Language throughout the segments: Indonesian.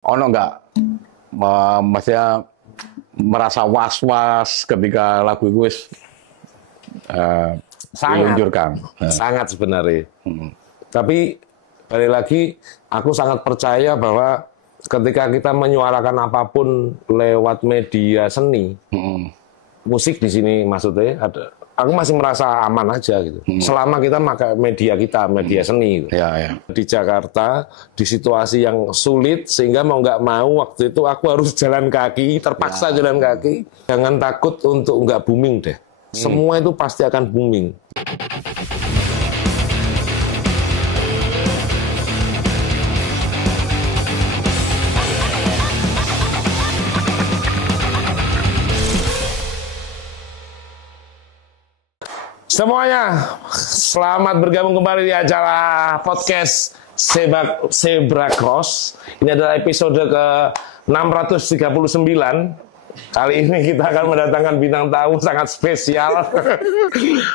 Ono nggak maksudnya merasa was-was ketika lagu itu diluncurkan? Sangat sebenarnya. Tapi balik lagi, aku sangat percaya bahwa ketika kita menyuarakan apapun lewat media seni, musik di sini maksudnya ada. Aku masih merasa aman aja gitu. Selama kita pakai media seni. Gitu. Ya. Di Jakarta, di situasi yang sulit, sehingga mau nggak mau waktu itu aku harus jalan kaki, terpaksa jalan kaki. Jangan takut untuk nggak booming deh. Semua itu pasti akan booming. Semuanya, selamat bergabung kembali di acara podcast Zebra Cross. Ini adalah episode ke-639. Kali ini kita akan mendatangkan bintang tamu sangat spesial.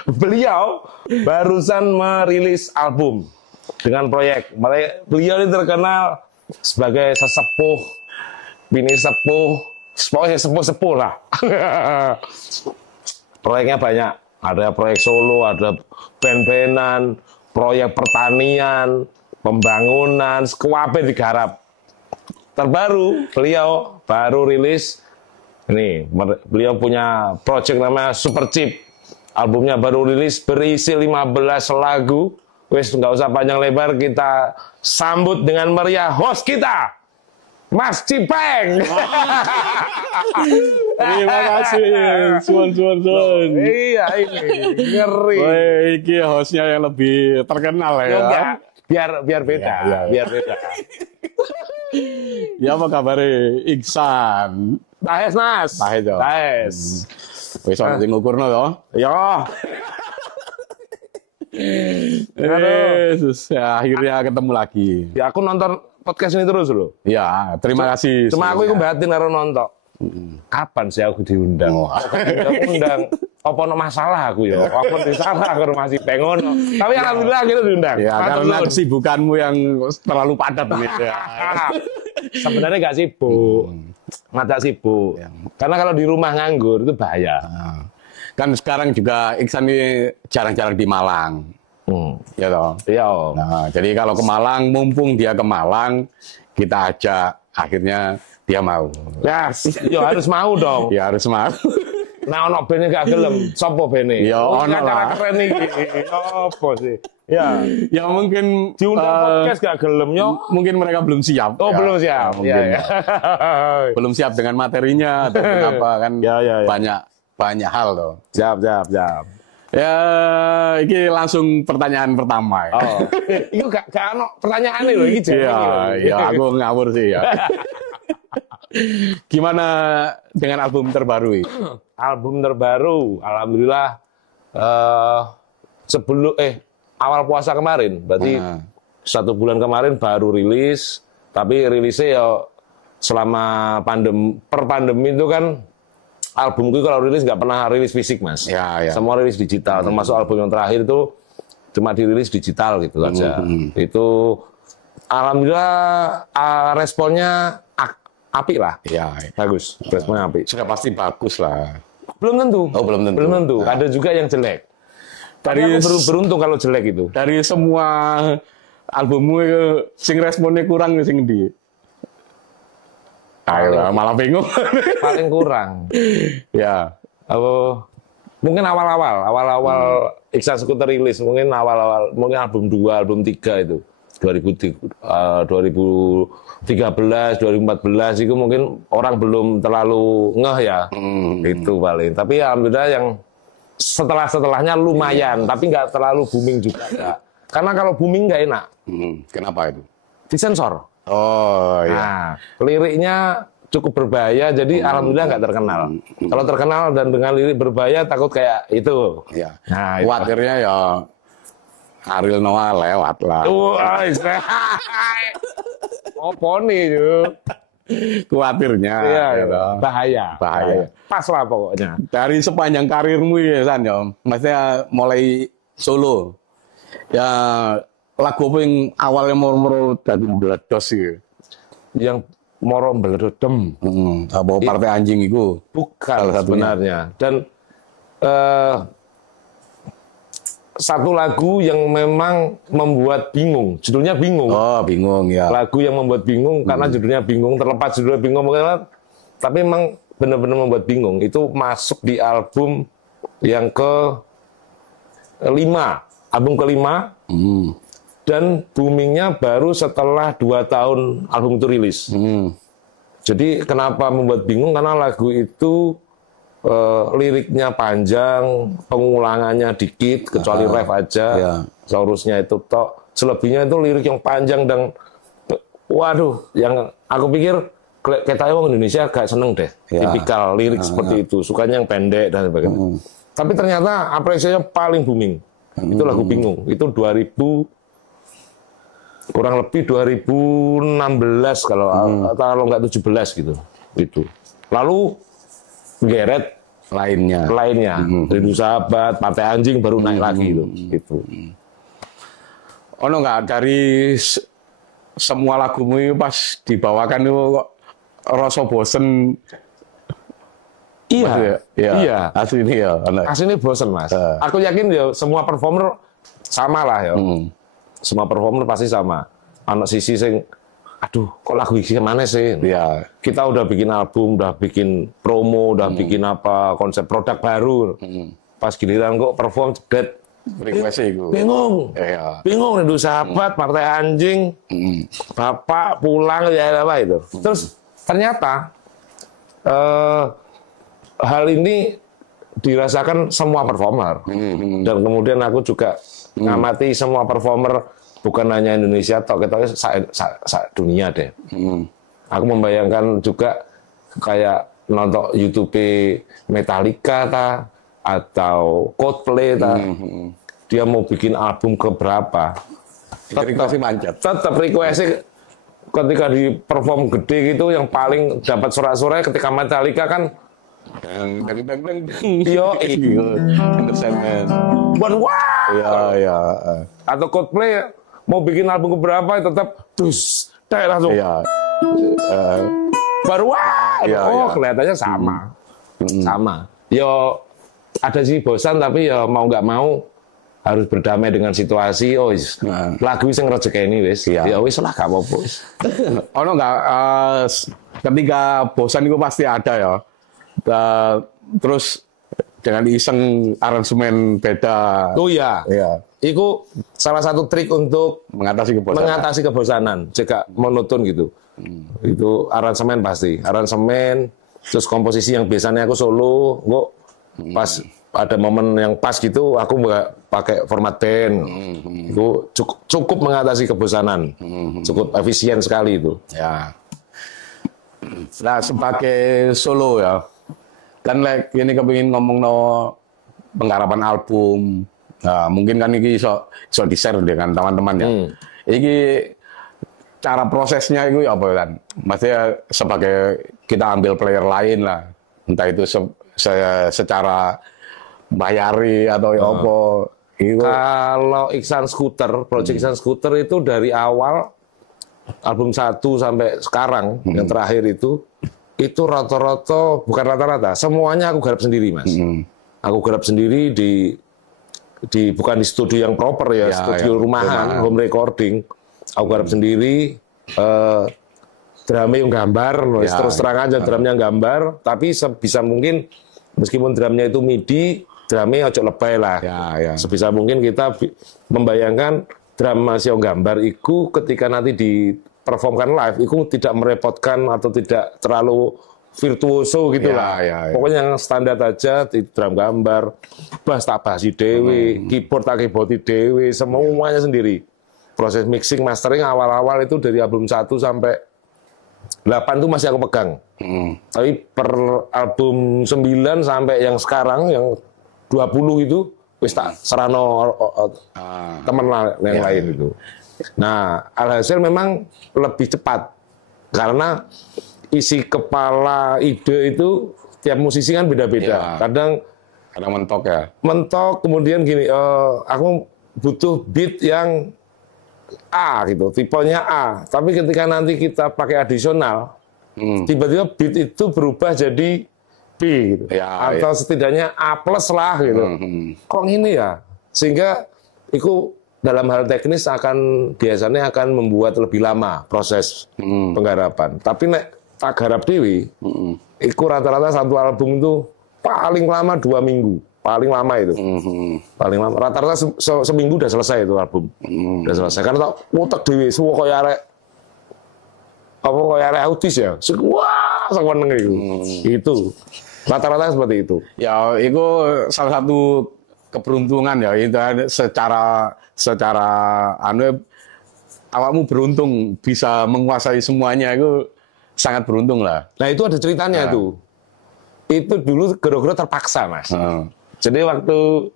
Beliau barusan merilis album dengan proyek. Beliau ini terkenal sebagai sesepuh, bini sepuh, pokoknya sepuh-sepuh lah. Proyeknya banyak. Ada proyek solo, ada band-bandan, proyek pertanian, pembangunan, sekuape digarap. Terbaru, beliau baru rilis, ini, beliau punya project namanya Super Cheap. Albumnya baru rilis, berisi 15 lagu. Wes, nggak usah panjang lebar, kita sambut dengan meriah host kita, Mas Cipeng. Terima kasih, Suan. Iya, ini ngeri. Ini hostnya yang lebih terkenal ya. Biar beda, biar beda. Ya apa kabar Iksan? Tahes, Mas. Tahes. Wis ana sing ngukurno to? Ya. Yesus, ya, akhirnya ketemu lagi. Ya aku nonton podcast ini terus loh. Ya, terima kasih. Cuma aku itu batin karo nonton. Kapan sih aku diundang? Aku undang. Apa no masalah aku ya? Apa disalah aku masih pengen. Tapi alhamdulillah kita diundang. Ya, karena kesibukanmu yang terlalu padat gitu ya. Sebenarnya nggak sibuk. Mata sibuk. Karena kalau di rumah nganggur itu bahaya. Kan sekarang juga Iksan ini jarang-jarang di Malang. Ya toh? Iya. Nah, jadi kalau ke Malang, mumpung dia ke Malang, kita ajak, akhirnya dia mau. Ya, harus mau dong. Ya harus mau. Nah, ono bene gak gelem, sopo bene? Ya ono lah. Keren iki. Apa sih? Ya mungkin diundang podcast gak gelem yo. Mungkin mereka belum siap. Oh, ya. belum siap. Ya. Belum siap dengan materinya atau apa kan. Ya. Banyak hal loh. Siap. Ya, ini langsung pertanyaan pertama ya. Oh. Itu gak ono pertanyaane lho iki jane. Ya, aku ngawur sih ya. Gimana dengan album terbaru ini? Album terbaru, alhamdulillah sebelum awal puasa kemarin, berarti 1 bulan kemarin baru rilis. Tapi rilisnya ya selama pandemi itu kan. Albumku kalau rilis nggak pernah rilis fisik, Mas. Ya. Semua rilis digital, termasuk album yang terakhir itu cuma dirilis digital gitu aja. Itu alhamdulillah responnya apik lah. Ya. Bagus, responnya apik. Sudah pasti bagus lah. Belum tentu. Oh, belum tentu. Nah. Ada juga yang jelek. Tapi aku beruntung kalau jelek itu. Dari semua albummu sing responnya kurang sing ndi? Malah bingung. Paling kurang. Ya. Mungkin awal-awal Iksan Skuter rilis, mungkin album 2, album 3 itu 2013, 2014 itu mungkin orang belum terlalu ngeh ya. Itu paling. Tapi alhamdulillah yang setelahnya lumayan, tapi nggak terlalu booming juga. Enggak. Karena kalau booming nggak enak. Kenapa itu? Disensor. Oh iya. Nah, liriknya cukup berbahaya, jadi alhamdulillah nggak terkenal. Kalau terkenal dan dengan lirik berbahaya, takut kayak itu. Iya. Nah, khawatirnya ya Ariel Noah lewat lah. Apa nih tuh? Khawatirnya. Iya, gitu. bahaya. Pas lah pokoknya. Dari sepanjang karirmu ya San ya, maksudnya mulai solo. Ya lagu apa yang awalnya murmur dari meledos gitu. Yang Moro Mbledodem. Apa partai anjing itu? Bukan sebenarnya. Dan satu lagu yang memang membuat bingung. Judulnya bingung. Oh, bingung ya. Lagu yang membuat bingung karena judulnya bingung, terlepas judulnya bingung, tapi memang benar-benar membuat bingung. Itu masuk di album yang ke-5, album ke-5, dan boomingnya baru setelah 2 tahun album itu rilis. Jadi kenapa membuat bingung? Karena lagu itu liriknya panjang, pengulangannya dikit, kecuali ref aja, chorusnya itu tok. Selebihnya itu lirik yang panjang dan waduh, yang aku pikir kita orang Indonesia agak seneng deh, tipikal lirik seperti itu, sukanya yang pendek dan sebagainya. Tapi ternyata apresiasinya paling booming. Itu lagu Bingung. Itu 2000 kurang lebih 2016 kalau nggak 17 gitu. Itu. Lalu geret lainnya Rindu Sahabat, Partai Anjing baru naik lagi itu. Ono nggak dari semua lagumu itu pas dibawakan itu kok rasa bosen? Iya. Asli ya. Aslinya bosen, Mas. Aku yakin ya semua performer sama lah ya. Semua performer pasti sama. Anak sisi sing aduh, kok lagu ini mana sih? Ya, kita udah bikin album, udah bikin promo, udah bikin apa konsep produk baru. Pas giliran kok perform cedet. Request itu. Bingung. Bingung Rindu Sahabat, Partai Anjing. Bapak pulang ya apa itu. Terus ternyata hal ini dirasakan semua performer. Dan kemudian aku juga ngamati semua performer. Bukan hanya Indonesia, kita dunia deh. Aku membayangkan juga kayak nonton YouTube Metallica atau Coldplay dia mau bikin album keberapa? Request manjat. Tetap request ketika di perform gede gitu yang paling dapat sorak-sorai ketika Metallica kan yo entertainment. Wah. Iya. Atau Coldplay mau bikin album keberapa tetap langsung. Baru kelihatannya sama. Sama. Yo ada sih bosan tapi ya mau nggak mau harus berdamai dengan situasi. Lagu sing rezekeni wis. Ya wis lah gak apa-apa wis. Ono nggak ketika bosan itu pasti ada ya. Terus dengan iseng aransemen beda. Oh iya. Itu salah satu trik untuk mengatasi kebosanan. Jika monoton gitu. Itu aransemen pasti. Aransemen, terus komposisi yang biasanya aku solo, pas ada momen yang pas gitu, aku nggak pakai format band. Itu cukup mengatasi kebosanan. Cukup efisien sekali itu. Ya. Nah, sebagai solo ya. Kan ini kepingin ngomong penggarapan album. Nah, mungkin kan ini iso di-share dengan teman-teman ya. Ini cara prosesnya itu apa kan? Maksudnya sebagai kita ambil player lain lah. Entah itu secara bayari atau apa. Kalau Iksan Scooter, Project Iksan Scooter itu dari awal album 1 sampai sekarang yang terakhir itu rata-rata, bukan rata-rata, semuanya aku garap sendiri, Mas. Aku garap sendiri bukan di studio yang proper ya, studio rumahan, home recording. Aku garap sendiri, drumnya yang gambar, terus terang aja drumnya gambar, tapi sebisa mungkin meskipun drumnya itu MIDI, drumnya ojo lebay lah. Sebisa mungkin kita membayangkan drum masih gambar itu ketika nanti performkan live, itu tidak merepotkan atau tidak terlalu virtuoso gitu lah. Pokoknya yang standar aja, di drum gambar, bass tak basi dewe, keyboard tak keyboardi dewe, semuanya sendiri. Proses mixing, mastering awal-awal itu dari album 1 sampai 8 itu masih aku pegang. Tapi per album 9 sampai yang sekarang, yang 20 itu, wis tak serano teman yang lain itu. Nah, alhasil memang lebih cepat karena isi kepala ide itu tiap musisi kan beda-beda. Kadang mentok ya. Mentok, kemudian gini, aku butuh beat yang A gitu, tipenya A. Tapi ketika nanti kita pakai adisional, tiba-tiba beat itu berubah jadi B gitu. Ya, Atau setidaknya A plus lah gitu. Kok ini ya? Sehingga itu dalam hal teknis biasanya akan membuat lebih lama proses penggarapan. Tapi nek tak garap dewi, itu rata-rata satu album itu paling lama 2 minggu. Paling lama itu. Paling lama. Rata-rata seminggu udah selesai itu album. Udah selesai. Karena tak utek dewi, semua kayak arek autis ya. Wah, seneng itu. Itu. Rata-rata seperti itu. Ya, itu salah satu keberuntungan ya. Itu secara awakmu beruntung bisa menguasai semuanya, itu sangat beruntung lah. Nah, itu ada ceritanya tuh. Itu dulu gara-gara terpaksa, Mas. Jadi waktu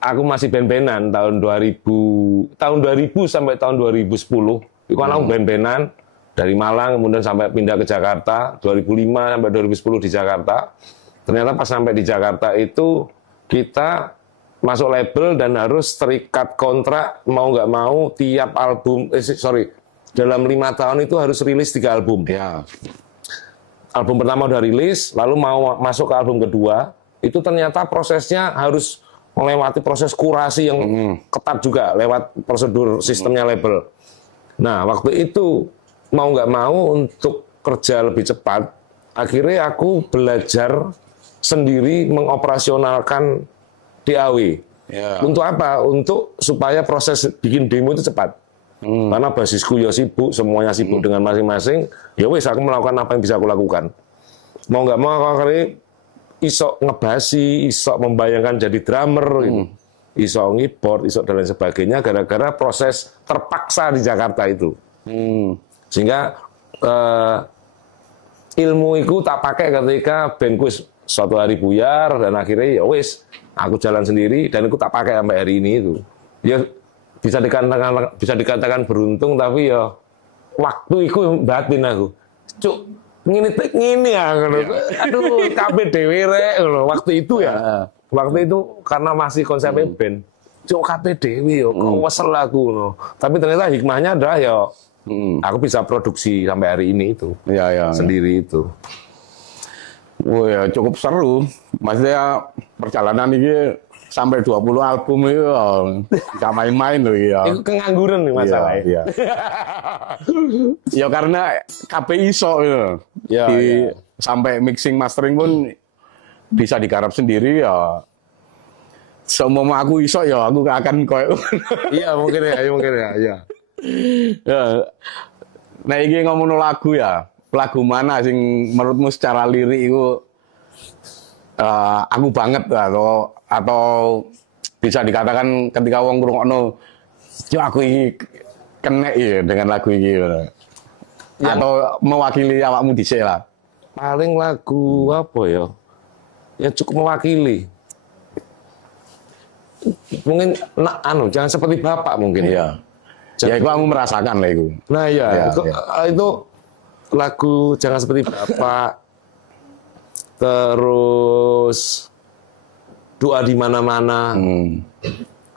aku masih band-bandan tahun 2000 sampai tahun 2010, itu kan aku band-bandan dari Malang kemudian sampai pindah ke Jakarta 2005 sampai 2010 di Jakarta. Ternyata pas sampai di Jakarta itu kita masuk label dan harus terikat kontrak mau nggak mau tiap album dalam 5 tahun itu harus rilis 3 album. Ya. Album pertama udah rilis, lalu mau masuk ke album kedua, itu ternyata prosesnya harus melewati proses kurasi yang ketat juga lewat prosedur sistemnya label. Nah, waktu itu mau nggak mau untuk kerja lebih cepat, akhirnya aku belajar sendiri mengoperasionalkan DAW. Ya. Untuk apa? Untuk supaya proses bikin demo itu cepat. Karena basisku ya sibuk, semuanya sibuk dengan masing-masing. Ya wes, aku melakukan apa yang bisa aku lakukan. Mau nggak mau aku akhirnya iso ngebasi, iso membayangkan jadi drummer, gitu. Iso ngeboard, iso dan lain sebagainya. Gara-gara proses terpaksa di Jakarta itu. Sehingga ilmu itu tak pakai ketika bandku suatu hari buyar dan akhirnya ya wis aku jalan sendiri dan aku tak pakai sampai hari ini itu. Ya bisa dikatakan beruntung tapi ya waktu itu batin aku. Cuk, ngini ya aduh kabeh dhewe rek ngono waktu itu ya. Waktu itu karena masih konsepnya band. Cuk kabeh dhewe yo kok wesel aku ngono. Tapi ternyata hikmahnya adalah ya aku bisa produksi sampai hari ini itu. Ya. Sendiri itu. Oh ya, cukup seru. Maksudnya perjalanan ini sampai 20 album itu gak main-main loh ya. Itu kengangguran nih masalahnya. Iya. Ya karena KB iso ya. Sampai mixing mastering pun bisa digarap sendiri ya. Semua aku iso ya aku akan koyo. Iya mungkin ya. Ya. Nah ini ngomong lagu ya. Lagu mana sing menurutmu secara lirik itu aku banget atau bisa dikatakan ketika wong ngrungokno yo aku iki kena ya dengan lagu ini atau mewakili awakmu dhisik lah. Paling lagu apa ya? Ya cukup mewakili. Mungkin jangan seperti Bapak mungkin ya. Ya itu aku merasakan lah itu. Nah ya, itu lagu Jangan Seperti Bapak, terus Doa di Mana-mana,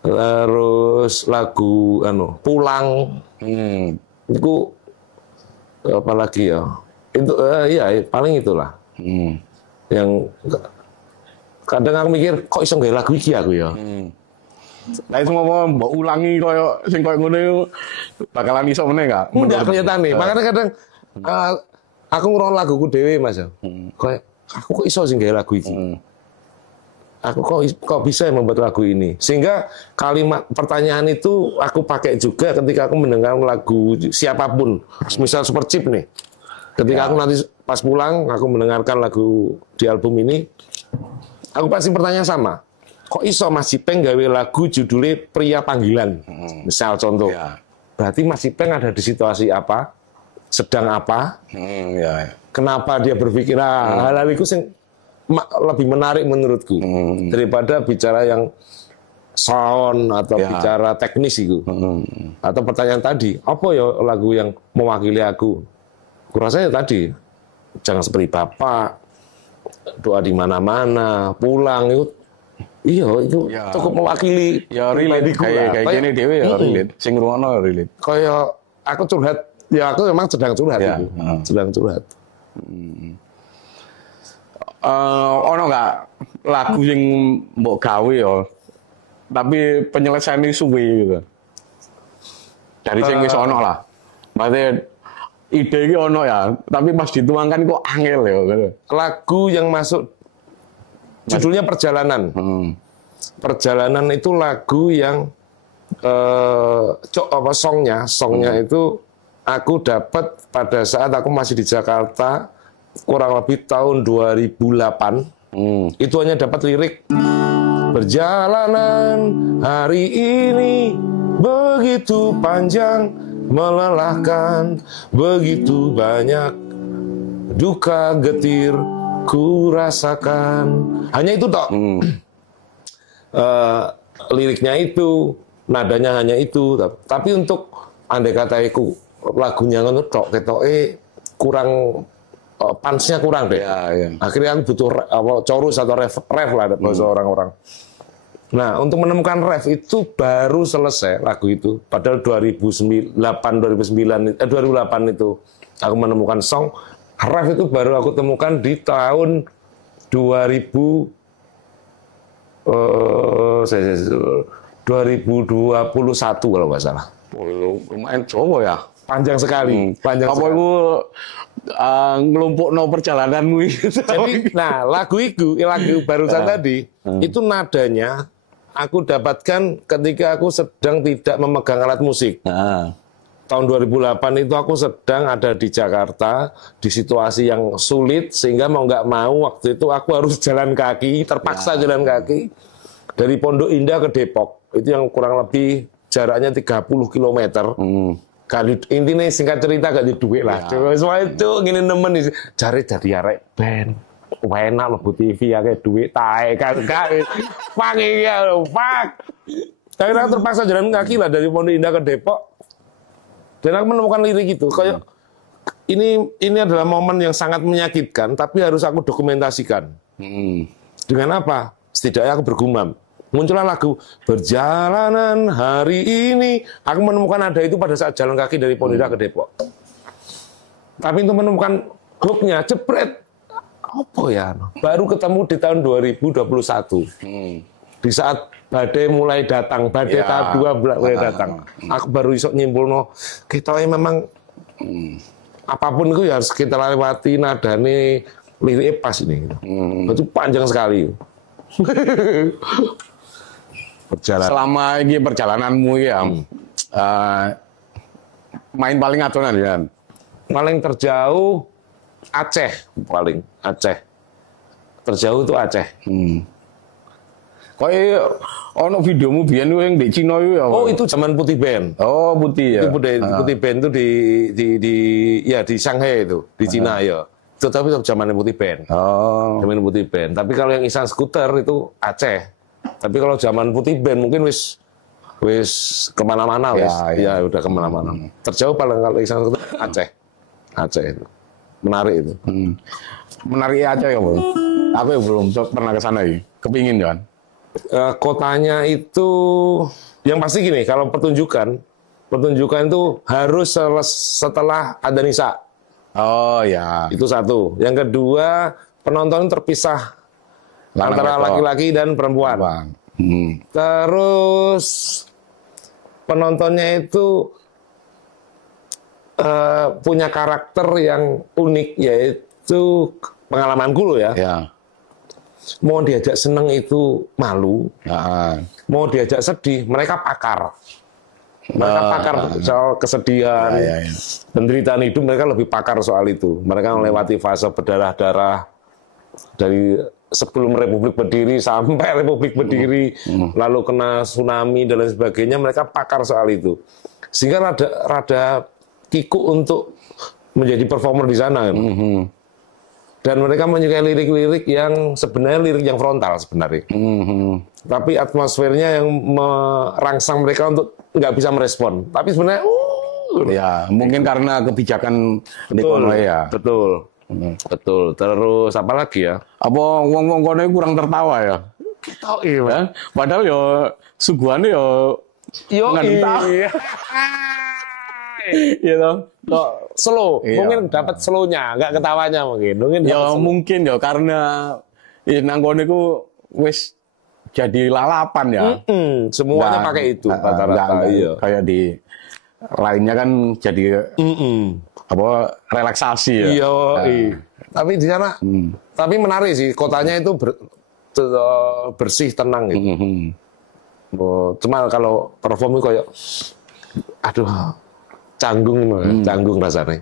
terus lagu Pulang, itu apa lagi ya? Itu paling itulah. Yang kadang aku mikir kok iso nggawe lagu iki aku ya. Lah itu mau mbok ulangi koyo sing koyo ngono iku bakalan iso meneh enggak? Enggak kelihatan nih. Makanya kadang aku ngrungokno laguku dhewe Mas. Kayak aku kok iso sing gawe lagu iki. Aku kok bisa membuat lagu ini. Sehingga kalimat pertanyaan itu aku pakai juga ketika aku mendengar lagu siapapun. Misal Super Chip nih. Ketika aku nanti pas pulang aku mendengarkan lagu di album ini, aku pasti bertanya sama. Kok iso Mas Ipeng gawe lagu judulnya Pria Panggilan? Misal contoh. Berarti Mas Ipeng ada di situasi apa? Sedang apa? Kenapa dia berpikir hal-hal itu lebih menarik menurutku daripada bicara yang sound atau bicara teknis itu. Atau pertanyaan tadi, apa ya lagu yang mewakili aku? Kurasanya tadi Jangan Seperti Bapak, Doa di Mana-mana, Pulang itu. Iya, itu cukup mewakili. Ya relate kayak gini dewe ya relate. Sing ngrungokno relate. Kayak aku curhat Ya aku memang sedang curhat Ya, itu. Sedang curhat. Ono nggak lagu yang mbok gawe yo, tapi penyelesaiannya suwe gitu. Dari sing wis ono lah. Maksudnya ide iki ono ya, tapi pas dituangkan kok angel ya gitu. Lagu yang masuk judulnya Perjalanan. Perjalanan itu lagu yang songnya itu aku dapat pada saat aku masih di Jakarta kurang lebih tahun 2008. Itu hanya dapat lirik perjalanan hari ini begitu panjang melelahkan, begitu banyak duka getir ku rasakan. Hanya itu toh. Liriknya itu, nadanya hanya itu. Tapi untuk andai kata iku lagunya ngono tok ketoke kurang punch-nya kurang deh. Ya. Akhirnya aku butuh chorus atau ref lah bahasa orang-orang. Nah, untuk menemukan ref itu baru selesai lagu itu. Padahal 2008 itu aku menemukan song. Ref itu baru aku temukan di tahun 2021 kalau nggak salah. Lumayan Jawa ya. Panjang sekali. Panjang Apa sekali. itu ngelompokno perjalananmu itu. Jadi, nah lagu barusan tadi itu nadanya aku dapatkan ketika aku sedang tidak memegang alat musik. Tahun 2008 itu aku sedang ada di Jakarta di situasi yang sulit sehingga mau nggak mau waktu itu aku harus jalan kaki, terpaksa jalan kaki dari Pondok Indah ke Depok. Itu yang kurang lebih jaraknya 30 km. Kali intinya singkat cerita gak di duit lah. Semua itu gini nemen cari jadi arek band. Enak lebu TV ya kayak duit tae kan fuck ya fuck. Akhirnya terpaksa jalan kaki lah dari Pondok Indah ke Depok. Dan aku menemukan lirik itu kayak ini adalah momen yang sangat menyakitkan tapi harus aku dokumentasikan. Dengan apa? Setidaknya aku bergumam. Muncullah lagu Perjalanan hari ini. Aku menemukan nada itu pada saat jalan kaki dari Pondok Indah ke Depok. Tapi untuk menemukan hooknya, jepret. Apa ya? Baru ketemu di tahun 2021. Di saat badai mulai datang, badai tahap 2 mulai datang. Aku baru iso nyimpulno kita memang apapun itu ya harus kita lewati nadane liriknya pas ini. Itu panjang sekali. Selama ini perjalananmu ya, main paling adonan ya. Paling terjauh Aceh, Aceh. Terjauh itu Aceh. Kayak ono videomu biyen yang di Cina itu ya. Oh, itu zaman Putih Band. Oh, Putih ya. Itu Putih Band itu di Shanghai itu, di Cina ya. Itu tapi zaman Putih Band. Zaman Putih Band. Tapi kalau yang Ihsan Skuter itu Aceh. Tapi kalau zaman Putih Band mungkin wis kemana-mana wis. Ya udah kemana-mana. Terjauh paling kalau Ihsan Skuter Aceh. Aceh itu. Menarik itu. Menarik Aceh ya, Bang. Tapi belum pernah ke sana ya. Kepingin kan. Kotanya itu yang pasti gini, kalau pertunjukan itu harus setelah adzan Isya. Oh ya. Itu satu. Yang kedua, penonton terpisah antara laki-laki dan perempuan. Terus penontonnya itu punya karakter yang unik, yaitu pengalamanku loh ya. Mau diajak seneng itu malu, mau diajak sedih, mereka pakar. Mereka pakar soal kesedihan, penderitaan hidup, mereka lebih pakar soal itu. Mereka melewati fase berdarah-darah dari sebelum Republik berdiri sampai Republik berdiri, lalu kena tsunami dan lain sebagainya, mereka pakar soal itu. Sehingga rada kikuk untuk menjadi performer di sana. Dan mereka menyukai lirik-lirik yang sebenarnya lirik yang frontal sebenarnya. Tapi atmosfernya yang merangsang mereka untuk nggak bisa merespon. Tapi sebenarnya, ya mungkin karena kebijakan Nikola ya. Betul. Terus apa lagi ya? Apa wong-wong kono kurang tertawa ya? Tahu iya. Padahal ya suguhannya ya yo ngentah. Gitu. Kok slow, Iya. mungkin dapat slow-nya, nggak ketawanya mungkin. Ya dapat slow. mungkin ya karena nang kono iku wis jadi lalapan ya. Semuanya Nggak- pakai itu nggak- rata-rata. nggak Iya. kayak di lainnya kan jadi apa relaksasi ya. Iya. Tapi di sana, tapi menarik sih. Kotanya itu bersih, tenang gitu. Oh, cuma kalau perform itu kayak, aduh, canggung rasanya,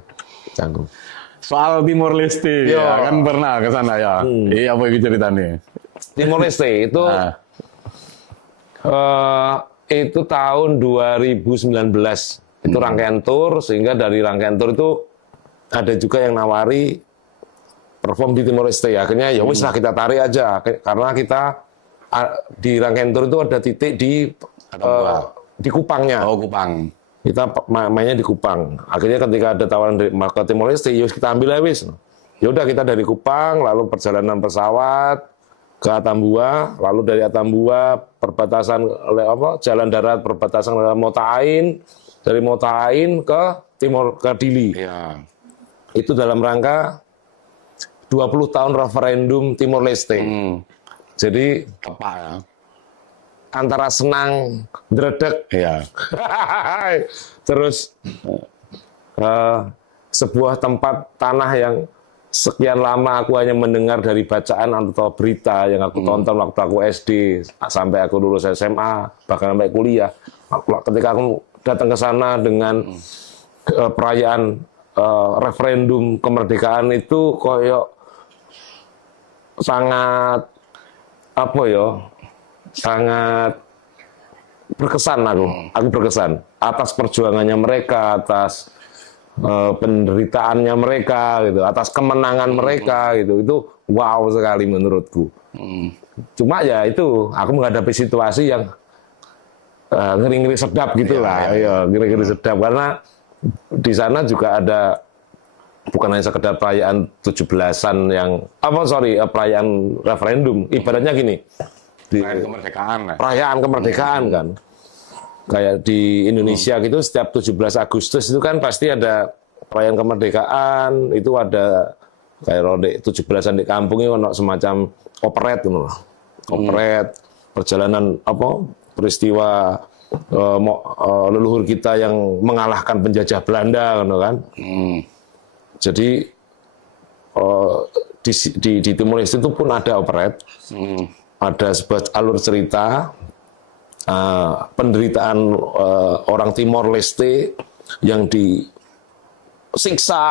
canggung. Soal Timor Leste Iya. ya kan pernah ke sana ya. Iya apa itu ceritanya? Timor Leste itu Nah, itu tahun 2019 itu rangkaian tour, sehingga dari rangkaian tour itu ada juga yang nawari perform di Timor Leste. Akhirnya ya wis lah kita tarik aja karena kita di rangkaian tour itu ada titik di Kupangnya. oh Kupang. Kita mainnya di Kupang. Akhirnya ketika ada tawaran dari ke Timor Leste, ya kita ambil aja wis. Ya udah kita dari Kupang, lalu perjalanan pesawat ke Atambua, lalu dari Atambua perbatasan jalan darat perbatasan Mota Ain, dari Mota Ain ke Timor ke Dili. Iya. Itu dalam rangka 20 tahun referendum Timor Leste. Jadi Tepat ya. antara senang, dredeg, Iya. terus sebuah tempat tanah yang sekian lama aku hanya mendengar dari bacaan atau berita yang aku tonton waktu aku SD sampai aku lulus SMA bahkan sampai kuliah. Ketika aku datang ke sana dengan perayaan referendum kemerdekaan itu koyok sangat sangat berkesan aku berkesan atas perjuangannya mereka, atas penderitaannya mereka gitu, atas kemenangan mereka gitu. Itu wow sekali menurutku. Cuma ya itu aku menghadapi situasi yang ngeri-ngeri sedap gitulah. Ya, ngeri-ngeri sedap karena di sana juga ada bukan hanya sekedar perayaan 17-an yang perayaan referendum. Ibaratnya gini. Perayaan kemerdekaan kan. Kayak di Indonesia gitu setiap 17 Agustus itu kan pasti ada perayaan kemerdekaan, itu ada kayak 17-an di kampung itu ada semacam operet gitu. Operet, perjalanan peristiwa leluhur kita yang mengalahkan penjajah Belanda kan. Jadi di Timor Leste itu pun ada operet. Ada sebuah alur cerita penderitaan orang Timor Leste yang disiksa,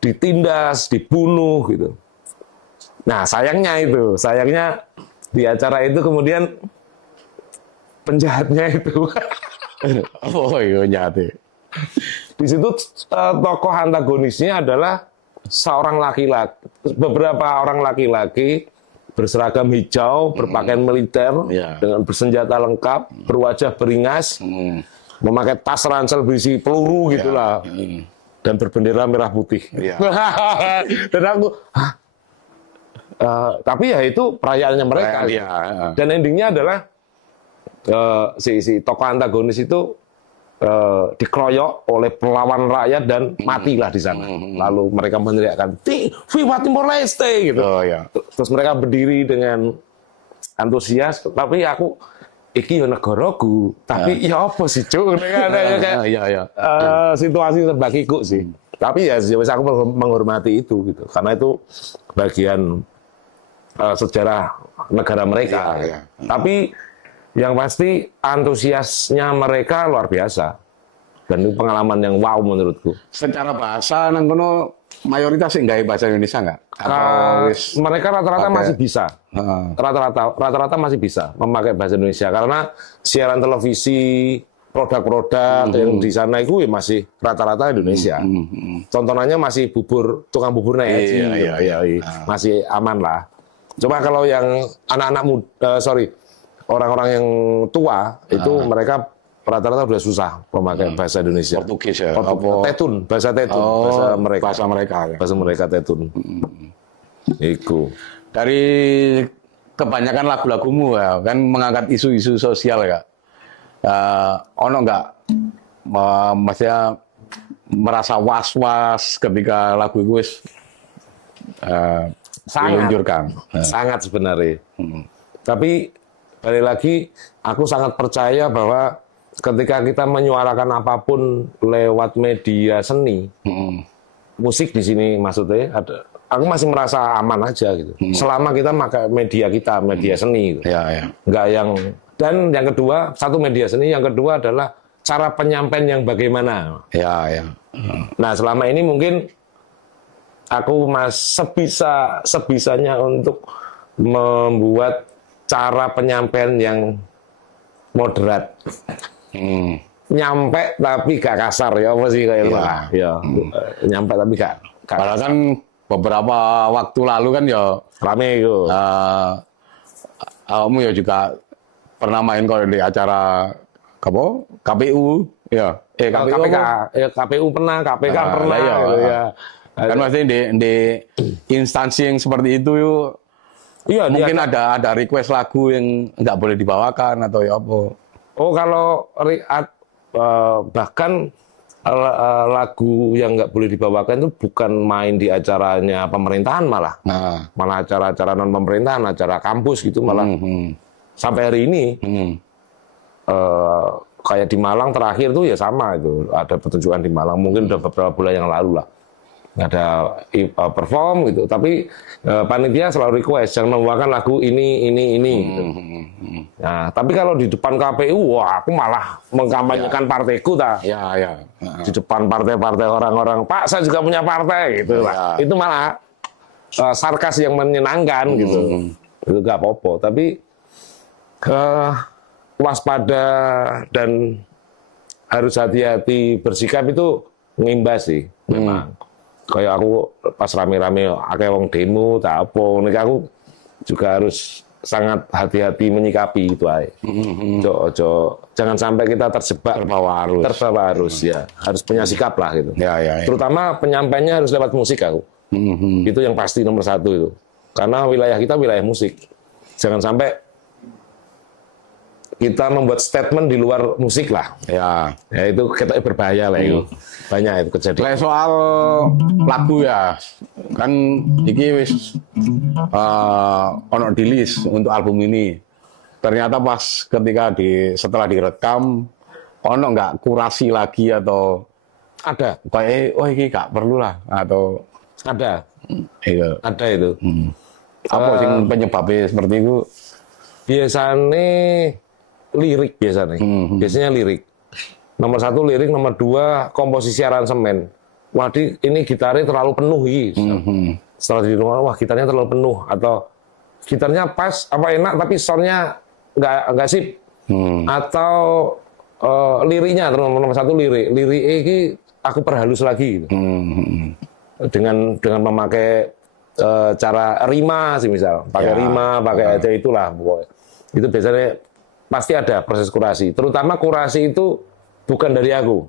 ditindas, dibunuh gitu. Nah sayangnya di acara itu kemudian penjahatnya itu, Oh iya jahat. di situ tokoh antagonisnya adalah seorang laki-laki, beberapa orang laki-laki berseragam hijau, berpakaian militer, dengan bersenjata lengkap, berwajah beringas, memakai tas ransel berisi peluru gitulah, dan berbendera merah putih. Dan aku, tapi ya itu perayaannya mereka. Dan endingnya adalah si tokoh antagonis itu dikeroyok oleh pelawan rakyat dan matilah di sana. Lalu mereka meneriakkan Viva Timor Leste gitu. Terus mereka berdiri dengan antusias. Tapi aku iki yo negaraku, tapi ya apa sih cuk? Situasi serba kikuk sih. Tapi ya aku menghormati itu gitu. Karena itu bagian sejarah negara mereka. Tapi yang pasti antusiasnya mereka luar biasa. Dan itu pengalaman yang wow menurutku. Secara bahasa nang kono mayoritas sih nggak bahasa Indonesia nggak? Mereka rata-rata masih bisa. Rata-rata masih bisa memakai bahasa Indonesia karena siaran televisi, produk-produk yang di sana itu masih rata-rata Indonesia. Tontonannya masih tukang bubur naik masih aman lah. Coba kalau yang anak-anak muda, orang-orang yang tua itu mereka rata-rata sudah susah memakai bahasa Indonesia. Portugis ya. Bahasa Tetun, bahasa mereka. Bahasa mereka Tetun. Iku. Dari kebanyakan lagu-lagumu ya, kan mengangkat isu-isu sosial ya. Ono nggak maksudnya merasa was-was ketika lagu itu wis diluncurkan. Sangat sebenarnya. Tapi balik lagi, aku sangat percaya bahwa ketika kita menyuarakan apapun lewat media seni, musik di sini maksudnya ada. Aku masih merasa aman aja gitu. Selama kita pakai media kita, media seni. Gitu. Ya. Enggak yang, dan yang kedua, satu media seni, yang kedua adalah cara penyampaian yang bagaimana. Ya. Nah, selama ini mungkin aku sebisanya untuk membuat cara penyampaian yang moderat. Nyampe tapi gak kasar ya, apa sih kayak ya. Nyampe tapi gak Padahal kan beberapa waktu lalu kan ya rame itu. Kamu ya juga pernah main kalau di acara apa? KPU ya. KPK, KPU pernah, KPK pernah ya. Gitu, ya. Kan maksudnya di instansi yang seperti itu iya, mungkin ada request lagu yang nggak boleh dibawakan atau ya apa. Oh, kalau bahkan lagu yang nggak boleh dibawakan itu bukan main di acaranya pemerintahan malah. Malah acara-acara non pemerintahan, acara kampus gitu malah. Sampai hari ini kayak di Malang terakhir tuh ya sama itu, ada pertunjukan di Malang mungkin udah beberapa bulan yang lalu lah, ada perform gitu, tapi panitia selalu request jangan membawakan lagu ini gitu. Nah, tapi kalau di depan KPU, wah aku malah mengkampanyekan partaiku di depan partai-partai orang-orang, Pak saya juga punya partai gitu lah. Itu malah sarkas yang menyenangkan gitu, itu gak apa-apa, tapi waspada dan harus hati-hati bersikap itu ngimbas sih memang. Kayak aku pas rame-rame akeh wong demo tak apa nek aku juga harus sangat hati-hati menyikapi itu aja. Jangan sampai kita terjebak terbawa arus ya. Harus punya sikap lah gitu. Ya. Terutama penyampaiannya harus lewat musik aku. Itu yang pasti nomor satu itu. Karena wilayah kita wilayah musik. Jangan sampai kita membuat statement di luar musik lah. Ya itu kita berbahaya lah itu. Banyak itu kejadian. Soal lagu ya, kan iki wis ono di list untuk album ini. Ternyata pas ketika setelah direkam, ono nggak kurasi lagi atau ada? Kayak iki gak perlu lah atau ada? Iya. Ada itu. Apa sih penyebabnya seperti itu? Biasanya lirik biasanya lirik. Nomor satu lirik, nomor dua komposisi aransemen. Wah ini gitarnya terlalu penuh Setelah di rumah, wah gitarnya terlalu penuh atau gitarnya pas apa enak tapi soundnya nggak sip. Atau liriknya nomor satu lirik ini aku perhalus lagi gitu. Dengan memakai cara rima sih misal, pakai rima, pakai aja itulah pokoknya. Itu biasanya pasti ada proses kurasi. Terutama kurasi itu bukan dari aku.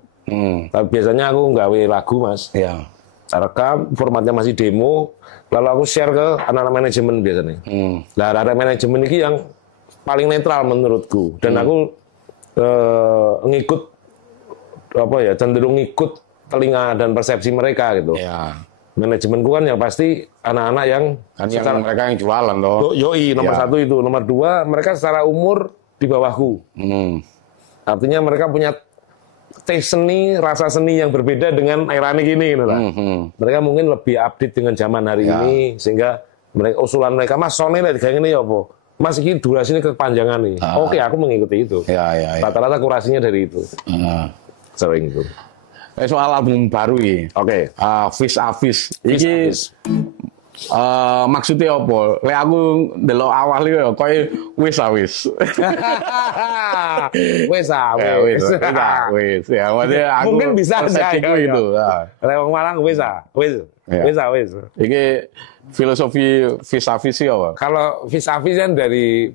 Tapi biasanya aku nggawe lagu, Mas. Ya. Rekam, formatnya masih demo, lalu aku share ke anak-anak manajemen biasanya. Nah, anak manajemen ini yang paling netral menurutku. Dan aku ngikut cenderung ngikut telinga dan persepsi mereka gitu. Ya. Manajemenku kan yang pasti anak-anak yang mereka yang jualan loh. Yoi, nomor satu itu. Nomor dua, mereka secara umur di bawahku. Artinya mereka punya taste seni, rasa seni yang berbeda dengan Airani gini gitu lah. Mereka mungkin lebih update dengan zaman hari ini sehingga mereka usulan mereka, Mas Sony lah kayak gini ya apa? Mas ini durasinya kepanjangan nih. Oke, aku mengikuti itu. Rata-rata kurasinya dari itu. Sering itu. Soal album baru ini. Oke. Vis a Vis. Iki maksudnya apa? Lek aku ndelok awal iki koyo wis. Wis. Ya, maksudnya aku mungkin bisa saja itu. Lek wong Malang wis. Iki filosofi vis a vis apa? Kalau vis a vis kan dari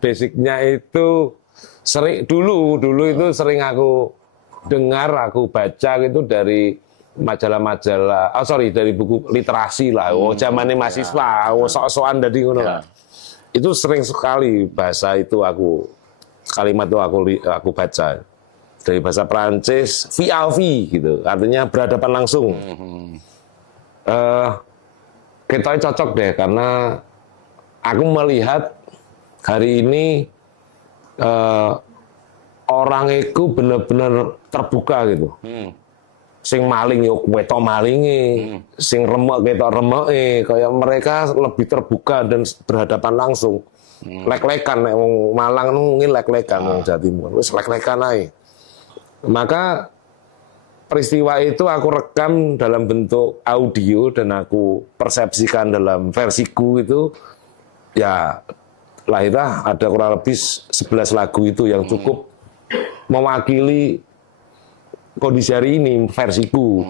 basicnya itu sering dulu itu sering aku dengar, aku baca gitu dari majalah-majalah, dari buku literasi lah. Zamannya mahasiswa, sok-sokan dari ngono lah. Itu sering sekali bahasa itu kalimat itu aku baca. dari bahasa Prancis vis-à-vis gitu, artinya berhadapan langsung. Kita cocok deh karena aku melihat hari ini orang itu benar-benar terbuka gitu. Sing maling yo ketok malinge, sing remek ketok remeke, kayak mereka lebih terbuka dan berhadapan langsung. Lek-lekan nek wong Malang mungkin lek-lekan wong Jawa Timur. Wis lek-lekan ae. Maka peristiwa itu aku rekam dalam bentuk audio dan aku persepsikan dalam versiku itu, ya lahirlah ada kurang lebih 11 lagu itu yang cukup mewakili kondisi hari ini, versiku.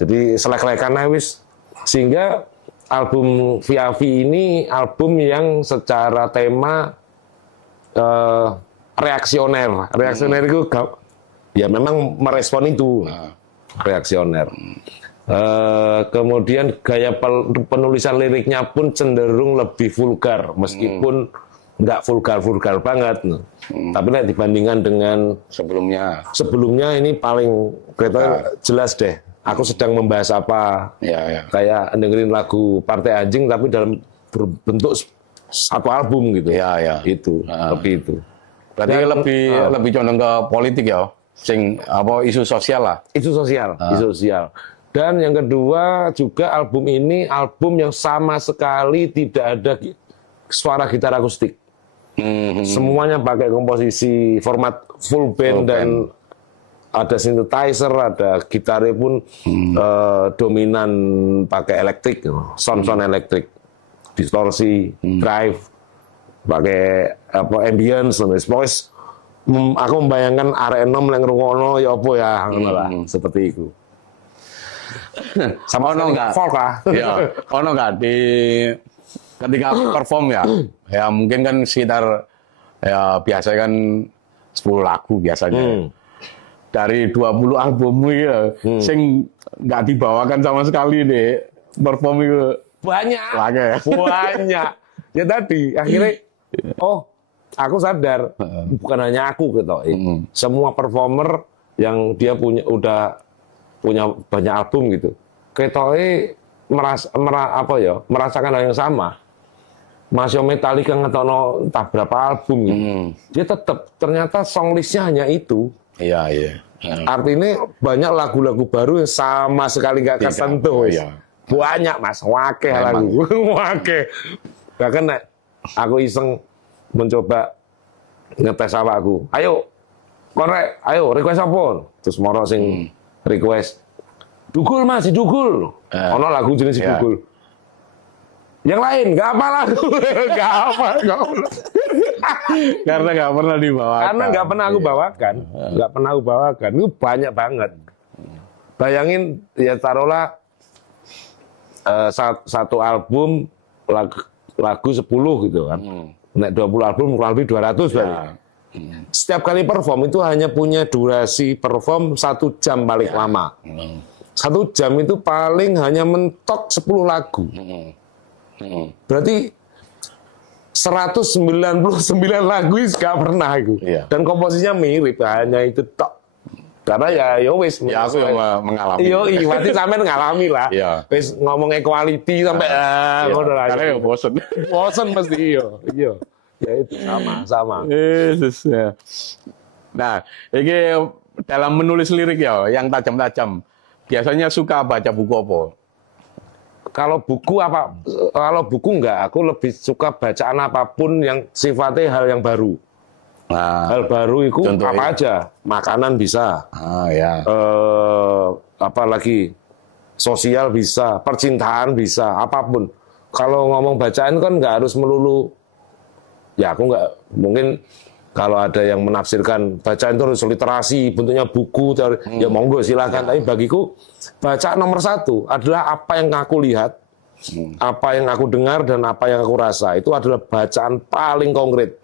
Jadi selek-lekan wis, sehingga album Viavi ini album yang secara tema reaksioner. Reaksioner itu ya memang merespon itu, reaksioner. Kemudian gaya penulisan liriknya pun cenderung lebih vulgar, meskipun nggak vulgar banget, tapi dibandingkan dengan sebelumnya ini paling kelihatan jelas deh. Aku sedang membahas apa, kayak dengerin lagu Partai Anjing tapi dalam berbentuk satu album gitu. Itu lebih itu. Berarti lebih condong ke politik ya, isu sosial lah. Isu sosial. Dan yang kedua juga album ini album yang sama sekali tidak ada suara gitar akustik. Semuanya pakai komposisi format full band dan ada synthesizer, ada gitarnya pun dominan pakai elektrik, sound elektrik, distorsi, drive, pakai ambience, voice. Aku membayangkan R&M yang ngrungokno ya apa ya, seperti itu. Sama ono enggak? Folk lah. Ya, ono enggak di ketika perform ya mungkin kan sekitar ya biasa kan 10 lagu biasanya. Dari 20 albummu ya, sing nggak dibawakan sama sekali deh perform itu. Banyak. Ya tadi akhirnya aku sadar bukan hanya aku gitu. Semua performer yang dia udah punya banyak album gitu. Ketoke merasakan hal yang sama. Masih Metallica ngetokno entah berapa album gitu. Dia tetap ternyata song listnya hanya itu. Iya. Artinya banyak lagu-lagu baru yang sama sekali nggak kesentuh. Banyak mas, wakeh lagu, wakeh. Bahkan aku iseng mencoba ngetes awakku. Ayo request apa? Terus moro sing request Dugul mas, si Dugul. Ono lagu jenis si Dugul. Yang lain nggak apa lagu, nggak apa. Karena nggak pernah dibawakan. Karena nggak pernah aku bawakan. Itu banyak banget. Bayangin ya taruhlah satu album lagu 10 gitu kan. Nek 20 album kurang lebih 200 berarti. Setiap kali perform itu hanya punya durasi perform 1 jam paling lama. 1 jam itu paling hanya mentok 10 lagu. Berarti 199 lagu itu gak pernah itu. Dan komposisinya mirip, hanya itu tok. Karena ya wis. Ya aku yang mengalami. Iya, berarti sampean ngalami lah. Wis ngomong equality sampai ngono lah. Karena ya bosen. Bosen pasti iya. Ya itu sama. Yesus ya. Nah, ini dalam menulis lirik ya, yang tajam-tajam. Biasanya suka baca buku apa? Kalau buku enggak, aku lebih suka bacaan apapun yang sifatnya hal yang baru. Hal baru itu apa aja, makanan bisa, apalagi sosial bisa, percintaan bisa, apapun. Kalau ngomong bacaan kan nggak harus melulu, ya aku nggak mungkin. Kalau ada yang menafsirkan bacaan itu harus literasi, bentuknya buku, ya monggo silahkan. Tapi bagiku bacaan nomor 1 adalah apa yang aku lihat, apa yang aku dengar, dan apa yang aku rasa. Itu adalah bacaan paling konkret.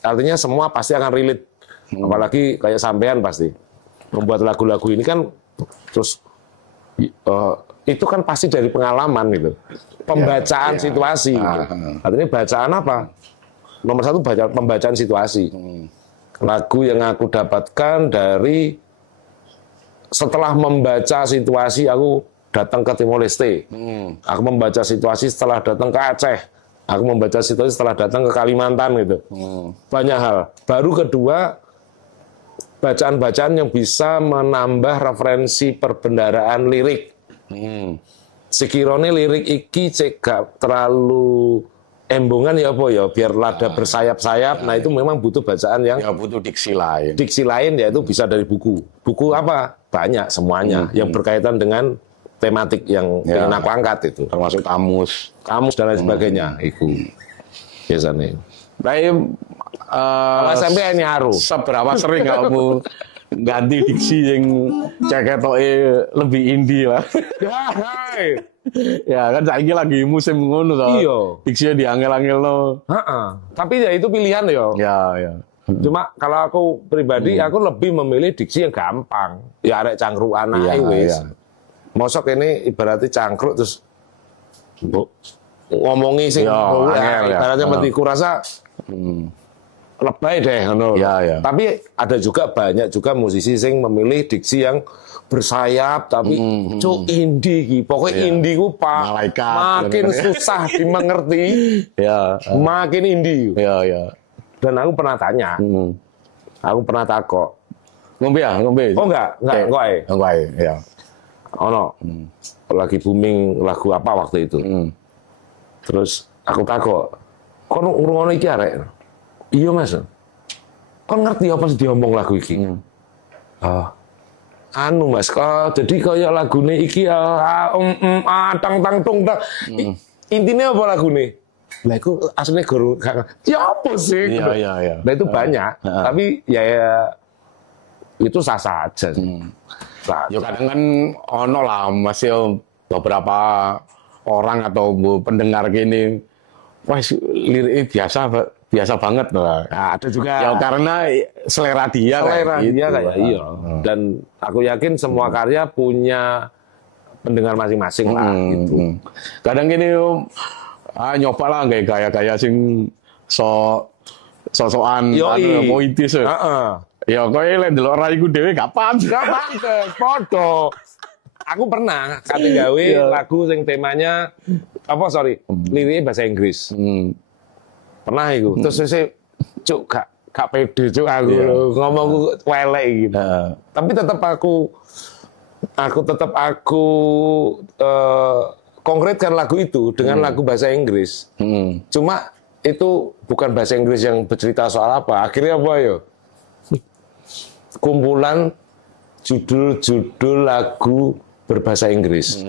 Artinya semua pasti akan relate. Apalagi kayak sampean pasti. Membuat lagu-lagu ini kan, terus itu kan pasti dari pengalaman gitu. Pembacaan situasi. Gitu. Artinya bacaan apa? Nomor 1 pembacaan situasi. Lagu yang aku dapatkan dari setelah membaca situasi aku datang ke Timor Leste. Aku membaca situasi setelah datang ke Aceh. Aku membaca situasi setelah datang ke Kalimantan gitu. Banyak hal. Baru kedua, bacaan-bacaan yang bisa menambah referensi perbendaraan lirik. Sekiranya lirik iki cek gak terlalu embongan ya apa ya, biar lada bersayap-sayap. Nah itu memang butuh bacaan yang Ya butuh diksi lain. diksi lain, yaitu bisa dari buku. Buku apa? Banyak semuanya yang berkaitan dengan tematik yang ingin aku angkat itu. Termasuk kamus. Kamus dan lain sebagainya. Itu biasanya. Tapi Kalau SMP ini haru. seberapa sering kamu ganti diksi yang ceketoknya lebih indie lah. Ya kan saiki lagi musim ngono to. Iya. Diksinya diangel-angelno. Tapi ya itu pilihan ya. Ya. Cuma kalau aku pribadi, aku lebih memilih diksi yang gampang. Ya arek cangkruan ae wis. Mosok ini ibaratnya cangkruk terus ngomongi sing angel, ya. ibaratnya metiku rasa lebay deh ngono. Ya. Tapi ada juga banyak juga musisi sing memilih diksi yang bersayap tapi cuk indie iki. Pokoknya indie ku Malaikat, makin susah dimengerti. Ya. Makin indie. Ya. Dan aku pernah tanya. Aku pernah takok. Ngombe. Oh enggak ae. Enggak ya. Ono. Lagi booming lagu apa waktu itu. Terus aku takok, "Kon ngrungokno iki arek?" "Iya, Mas." "Kon ngerti apa sih diomong lagu iki?" Anu Mas, jadi kayak lagune iki tang tang tung tang. Intinya apa lagune? Lah iku asline guru ya apa sih? Iya. Nah itu banyak, tapi ya itu sah-sah aja sih. Ya kadang kan ono lah masih beberapa orang atau pendengar gini, wah liriknya biasa banget lah. Nah, ada juga Ya karena selera dia kayak iya. Dan aku yakin semua karya punya pendengar masing-masing lah gitu. Kadang gini nyoba lah kayak gaya-gaya sing sosokan poetis. Ya kowe lek ndelok raiku dhewe gak pantes. Podo. Aku pernah kate gawe lagu sing temanya liriknya bahasa Inggris. Pernah iku. Terus saya cuk gak pede cuk aku ngomongku welek gitu. Tapi tetap aku konkretkan lagu itu dengan lagu bahasa Inggris. Cuma itu bukan bahasa Inggris yang bercerita soal apa. Akhirnya apa ya? Kumpulan judul-judul lagu berbahasa Inggris.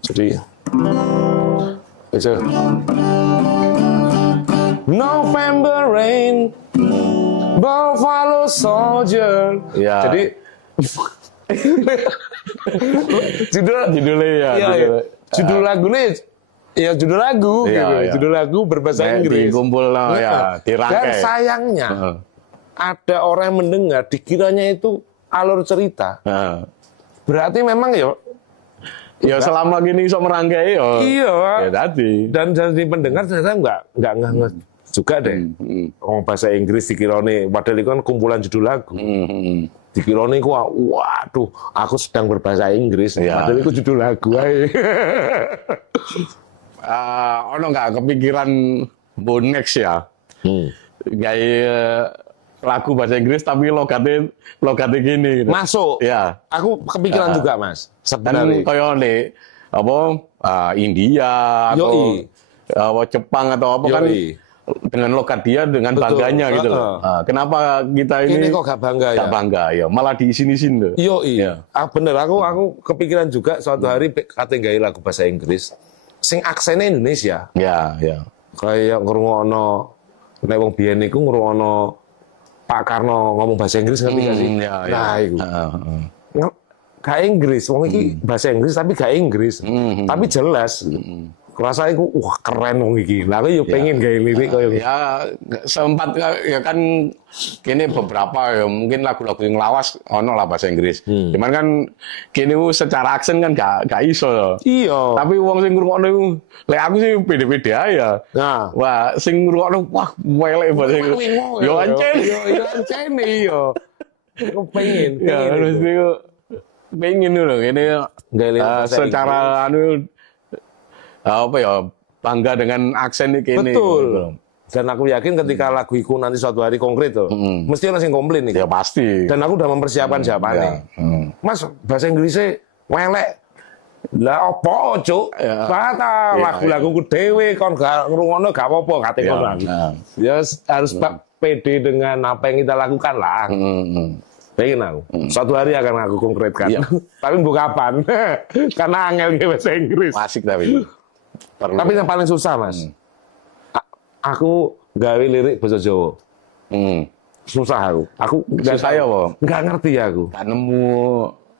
Jadi itu November Rain, Buffalo Soldier. Ya. Jadi judulnya judul lagunya ya judul lagu gitu. Judul lagu berbahasa Inggris. Dikumpul dirangkai. Dan sayangnya ada orang yang mendengar dikiranya itu alur cerita. Berarti memang ya selama gini iso merangkai ya tadi. Dan jadi pendengar ternyata enggak juga deh. Ngomong bahasa Inggris dikirone padahal itu kan kumpulan judul lagu. Dikirone ku waduh, aku sedang berbahasa Inggris. Padahal itu judul lagu ae. Ono enggak kepikiran next ya? Gaya lagu bahasa Inggris tapi logatnya gini gitu. Masuk. Ya. Aku kepikiran juga, Mas. Dan koyo nek India atau Jepang atau apa kan dengan logat dia dengan bangganya gitu loh. Kenapa kita ini kok gak bangga ya? Gak bangga ya, malah diisin-isin tuh. Iya. Bener aku kepikiran juga suatu hari kate gawe lagu bahasa Inggris sing aksennya Indonesia. Ya. Kayak ngrungokno nek wong biyen niku ngrungokno Pak Karno ngomong bahasa Inggris ngerti gak sih? Nah, iku. Gak Inggris, wong iki bahasa Inggris tapi gak Inggris. Tapi jelas. Kerasa iku wah keren wong iki. Lah aku yo pengen gawe lirik koyo gitu. Ya sempat ya kan kini beberapa ya mungkin lagu-lagu yang lawas ono lah bahasa Inggris. Cuman kan kini secara aksen kan gak iso ya. Iya. Tapi wong sing ngrungokno iku lek aku sih pede-pede ae ya. Nah, Wah, sing ngrungokno wah welek bahasa Inggris. Yo ancen. Yo ancen yo. Aku pengen. Ya harus niku pengen lho ini Gawe lirik bahasa secara anu apa ya bangga dengan aksen iki ini. Betul. Dan aku yakin ketika lagu iku nanti suatu hari konkret tuh, mesti orang sing komplain nih. Ya pasti. Dan aku udah mempersiapkan jawabannya. Mas, bahasa Inggrisnya welek. Lah opo, Cuk? Kata lagu-laguku dhewe kon gak ngrungokno gak apa-apa kate ngono aku. Ya harus pede dengan apa yang kita lakukan lah. Pengen aku. Suatu hari akan aku konkretkan. Tapi bukan kapan. Karena angel ke bahasa Inggris. Asik tapi. Tapi yang paling susah, Mas. Aku gawe lirik bahasa Jawa. Susah aku. Aku Susah ya, Bang? nggak ngerti aku. Gak nemu.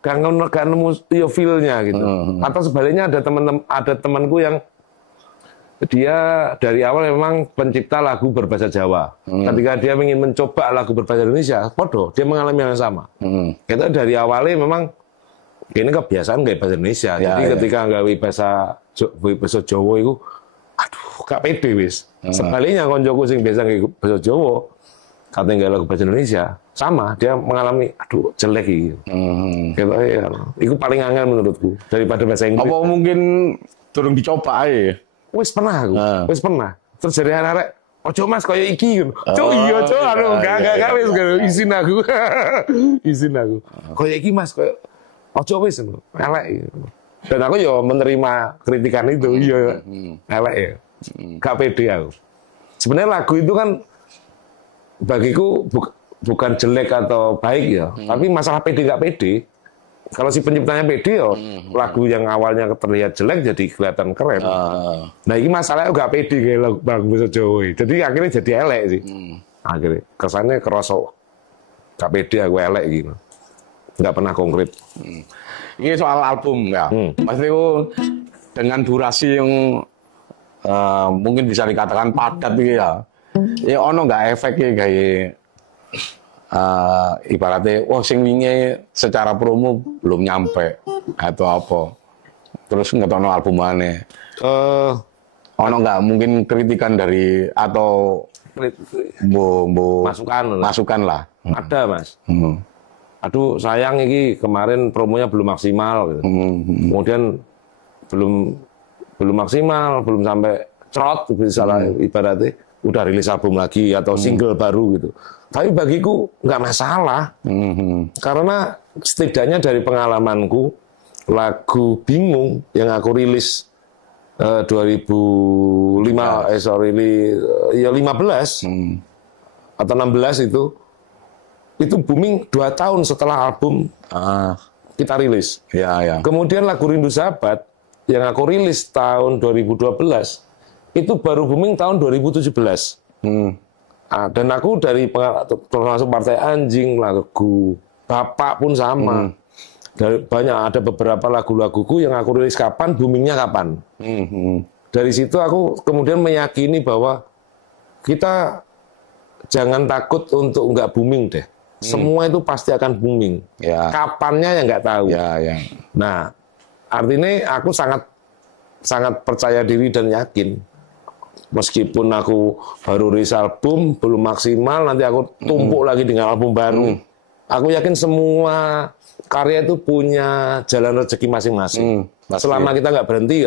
Gak nemu ya feel-nya gitu. Atau sebaliknya ada temanku yang dia dari awal memang pencipta lagu berbahasa Jawa. Ketika dia ingin mencoba lagu berbahasa Indonesia, podo, dia mengalami yang sama. Kita dari awalnya memang ini kebiasaan gak bahasa Indonesia. Jadi ketika gawe bahasa Jawa itu, aduh, gak pede wis. Sebaliknya koncoku sing biasa gawe bahasa Jawa, katanya gak lagu bahasa Indonesia, sama dia mengalami aduh jelek gitu. Ya, itu paling angel menurutku daripada bahasa Inggris. Apa mungkin turun dicoba aja? Wis pernah aku, wis pernah. Terus jadi anak-anak, ojo mas koyo iki gitu. Iya cok, aduh gak wis izin aku. Izin aku. Koyo iki mas koyo ojo wis elek gitu. Dan aku yo menerima kritikan itu, iya elek ya. Gak pede aku. Sebenarnya lagu itu kan bagiku bukan jelek atau baik ya, tapi masalah pede gak pede. Kalau si penciptanya pede ya, lagu yang awalnya terlihat jelek jadi kelihatan keren. Nah ini masalahnya gak pede kayak lagu bahasa Jawa. Jadi akhirnya jadi elek sih. Akhirnya kesannya kerasa gak pede aku elek gitu. Gak pernah konkret. Ini soal album ya. Pasti dengan durasi yang mungkin bisa dikatakan padat gitu ya. Ya ono nggak efeknya kayak ibaratnya, wah sing wingi secara promo belum nyampe atau apa. Terus ngetono album mana? Ono nggak mungkin kritikan dari atau masukan lah. Ada mas. Aduh sayang ini kemarin promonya belum maksimal. Gitu. Kemudian belum maksimal, belum sampai cerot, misalnya ibaratnya udah rilis album lagi atau single baru gitu. Tapi bagiku nggak masalah, karena setidaknya dari pengalamanku lagu Bingung yang aku rilis 15 atau 16 itu booming 2 tahun setelah album kita rilis. Kemudian lagu Rindu Sahabat yang aku rilis tahun 2012 itu baru booming tahun 2017. Dan aku dari termasuk Partai Anjing, lagu Bapak pun sama. Ada beberapa lagu-laguku yang aku rilis kapan, boomingnya kapan. Dari situ aku kemudian meyakini bahwa kita jangan takut untuk nggak booming deh. Semua itu pasti akan booming. Kapannya ya nggak tahu. Nah, artinya aku sangat percaya diri dan yakin. Meskipun aku baru rilis album, belum maksimal, nanti aku tumpuk lagi dengan album baru. Aku yakin semua karya itu punya jalan rezeki masing-masing. Selama kita nggak berhenti,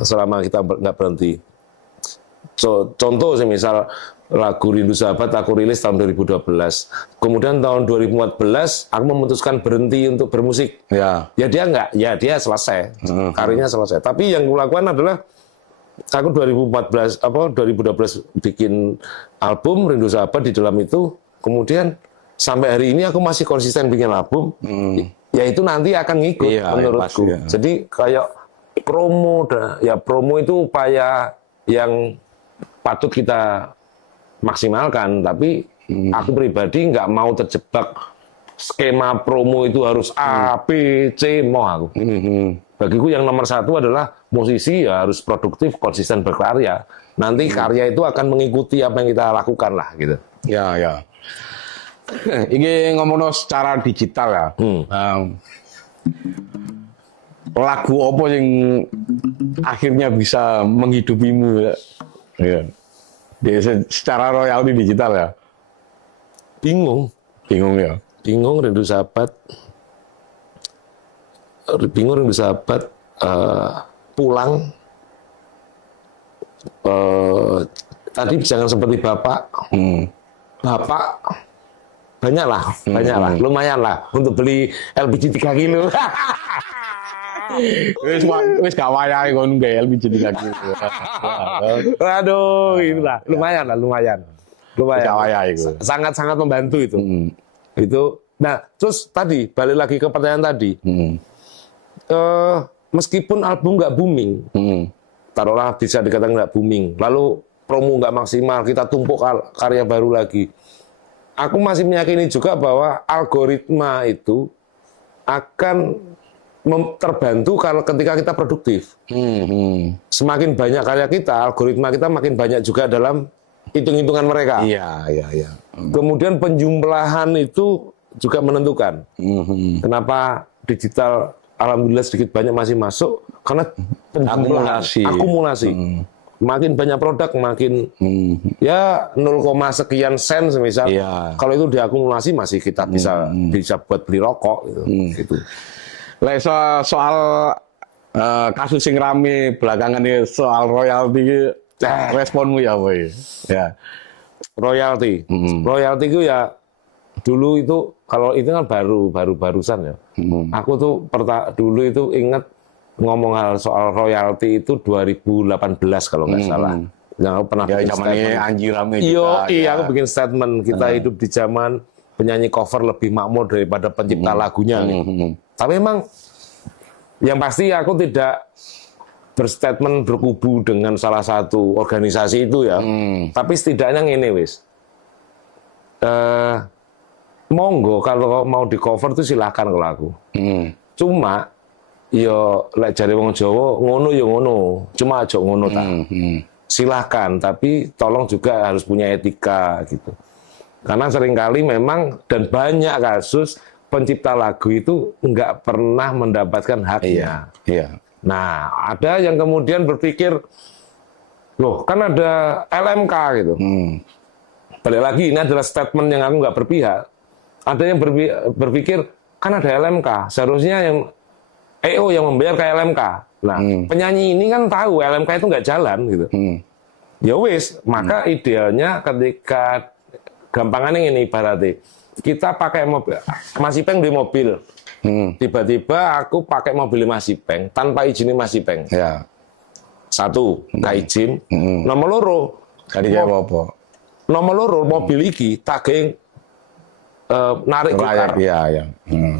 selama kita nggak berhenti. Contoh misal lagu Rindu Sahabat aku rilis tahun 2012. Kemudian tahun 2014 aku memutuskan berhenti untuk bermusik. Ya dia selesai. Karyanya selesai. Tapi yang kulakukan adalah aku 2012 bikin album Rindu Sahabat, di dalam itu kemudian sampai hari ini aku masih konsisten bikin album. Ya itu nanti akan ngikut menurutku. Jadi kayak promo itu upaya yang patut kita maksimalkan, tapi aku pribadi nggak mau terjebak skema promo itu harus A, B, C, mau aku. bagiku yang nomor satu adalah musisi ya harus produktif, konsisten berkarya. Nanti karya itu akan mengikuti apa yang kita lakukan lah gitu. Ya, ya. Ini ngomongno secara digital ya. Lagu apa yang akhirnya bisa menghidupimu ya? Ya. Secara royalti digital ya. Bingung ya. Bingung Rindu Sahabat. Bingung Rindu Sahabat. Pulang. Tadi jangan seperti Bapak. Bapak banyak lah, lumayan lah untuk beli LPG 3 kilo. Wis gak wayahe ngono gawe LPG 3 kilo. Aduh, itulah. Lumayan. Sangat-sangat membantu itu. Itu. Nah, terus tadi balik lagi ke pertanyaan tadi. Meskipun album nggak booming, taruhlah bisa dikatakan nggak booming, lalu promo nggak maksimal, kita tumpuk karya baru lagi. Aku masih meyakini juga bahwa algoritma itu akan terbantu kalau ketika kita produktif. Semakin banyak karya kita, algoritma kita makin banyak juga dalam hitung-hitungan mereka. Iya. Kemudian penjumlahan itu juga menentukan. Kenapa digital alhamdulillah sedikit banyak masih masuk? Karena penjumlahan, akumulasi. Makin banyak produk, makin ya 0, sekian sen semisal. Kalau itu diakumulasi masih kita bisa buat beli rokok gitu. Soal kasus yang rame belakangan ini soal royalti, responmu ya boy? Ya. Royalti itu ya dulu itu kalau itu kan barusan ya. Aku tuh dulu itu ingat ngomong hal soal royalti itu 2018 kalau nggak salah. Yang aku pernah bikin statement. Anji rame iya, aku bikin statement. Kita hidup di zaman penyanyi cover lebih makmur daripada pencipta lagunya. Tapi memang yang pasti aku tidak berstatement berkubu dengan salah satu organisasi itu ya. Tapi setidaknya ini wis. Monggo kalau mau di cover itu silahkan kalau aku. Cuma yo lek jare wong Jawa ngono yo ngono. Cuma aja ngono ta. Silahkan, tapi tolong juga harus punya etika gitu. Karena seringkali memang dan banyak kasus pencipta lagu itu nggak pernah mendapatkan haknya. Iya. Nah, ada yang kemudian berpikir, loh kan ada LMK gitu. Balik lagi, ini adalah statement yang aku nggak berpihak. Ada yang berpikir, kan ada LMK, seharusnya yang EO yang membayar ke LMK. Nah, penyanyi ini kan tahu LMK itu nggak jalan gitu. Ya wis, maka idealnya ketika gampangannya ini ibaratnya kita pakai mobil, Mas Ipeng di mobil, tiba-tiba aku pakai mobil Mas Ipeng tanpa izin Mas Ipeng. Ya. Satu, nggak izin. Nomor loro, tadi jawab apa? Nomor loro mobil iki tak narik gokar,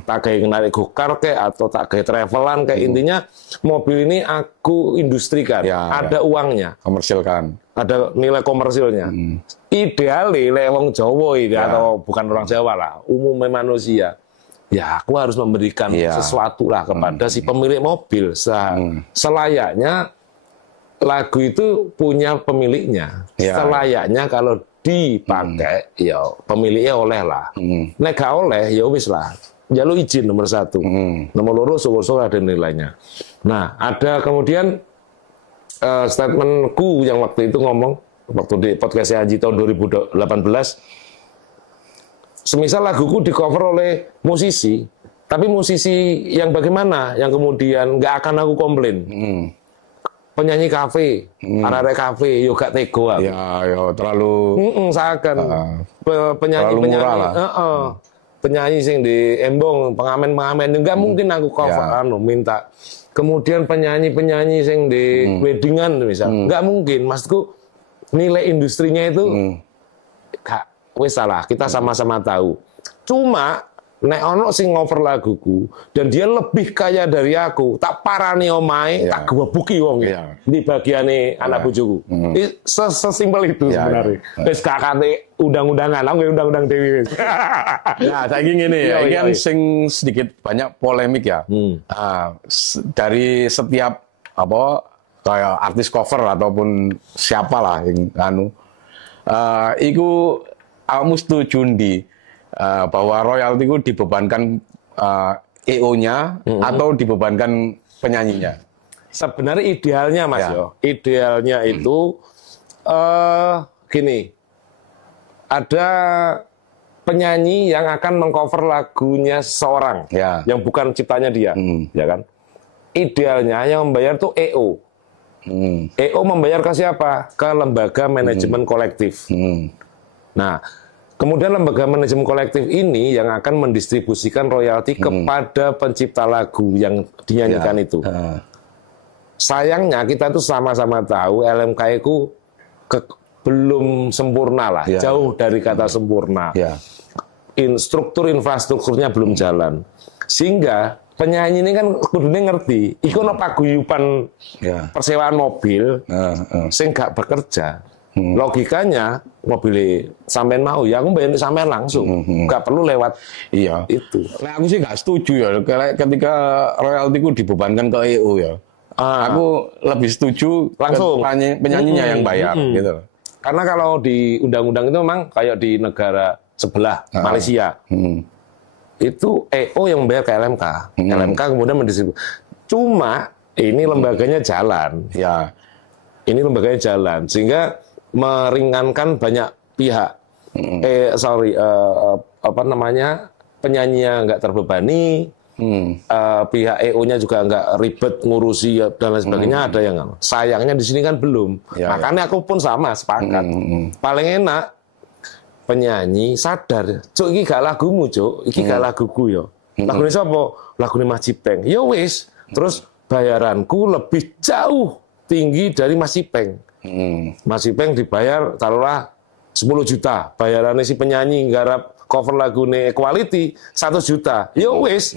tak kayak narik gokar kayak atau tak kayak travelan kayak intinya mobil ini aku industrikan, ada uangnya, komersilkan, ada nilai komersilnya. Idealnya lewong Jawa ini atau bukan orang Jawa lah, umumnya manusia. Ya aku harus memberikan sesuatu lah kepada si pemilik mobil. Selayaknya lagu itu punya pemiliknya. Selayaknya kalau dipakai, ya pemiliknya oleh lah. Nek gak oleh, ya wis lah. Jalur izin nomor satu. Nomor loro syukur-syukur ada nilainya. Nah, ada kemudian statementku yang waktu itu ngomong, waktu di podcast Haji tahun 2018, semisal laguku di cover oleh musisi, tapi musisi yang bagaimana? Yang kemudian nggak akan aku komplain. Penyanyi kafe, arek kafe, yo gak tego aku. Ya, terlalu seakan penyanyi-penyanyi, penyanyi sing di embong, pengamen-pengamen enggak mungkin aku cover minta. Kemudian penyanyi-penyanyi sing di weddingan misal, enggak mungkin. Maksudku nilai industrinya itu gak wis salah, kita sama-sama tahu. Cuma nek ono sing ngover laguku dan dia lebih kaya dari aku, tak parani omahe, tak gewebuki wong di bagiane anak bojoku. Sesimpel itu sebenarnya. Wis gak kate undang-undangan, aku undang-undang dewi wis. Nah, saiki ngene ya, iki kan sing sedikit banyak polemik ya. Dari setiap apa kayak artis cover ataupun siapalah yang iku kamu setuju bahwa royalti itu dibebankan EO-nya atau dibebankan penyanyinya? Sebenarnya idealnya Mas idealnya itu gini, ada penyanyi yang akan mengcover lagunya seseorang yang bukan ciptanya dia, ya kan? Idealnya yang membayar tuh EO. EO membayar ke siapa? Ke lembaga manajemen kolektif. Nah, kemudian lembaga manajemen kolektif ini yang akan mendistribusikan royalti kepada pencipta lagu yang dinyanyikan itu. Sayangnya kita tuh sama-sama tahu LMK itu belum sempurna lah, jauh dari kata sempurna. Struktur infrastrukturnya belum jalan. Sehingga penyanyi ini kan kudunya ngerti, iku ono paguyuban persewaan mobil sing gak bekerja. Logikanya mobil sampean mau ya aku bayar sampean langsung, nggak perlu lewat itu. Nah, aku sih nggak setuju ya ketika royaltiku dibebankan ke EO ya. Aku lebih setuju langsung penyanyinya yang bayar gitu. Karena kalau di undang-undang itu memang kayak di negara sebelah Malaysia itu EO yang membayar ke LMK, LMK kemudian mendistribusi. Cuma ini lembaganya jalan, ini lembaganya jalan sehingga meringankan banyak pihak. Penyanyinya nggak terbebani, pihak EO-nya juga nggak ribet ngurusi dan lain sebagainya. Ada yang sayangnya di sini kan belum. Makanya aku pun sama sepakat. Paling enak penyanyi sadar, cuk iki gak lagumu, cuk, iki gak laguku yo. Lagune sapa? Lagune Mas Cipeng. Ya wis, terus bayaranku lebih jauh tinggi dari Mas Cipeng. Mas Ipeng dibayar taruhlah 10 juta, bayarannya si penyanyi garap cover lagune Equality 1 juta. Ya wis.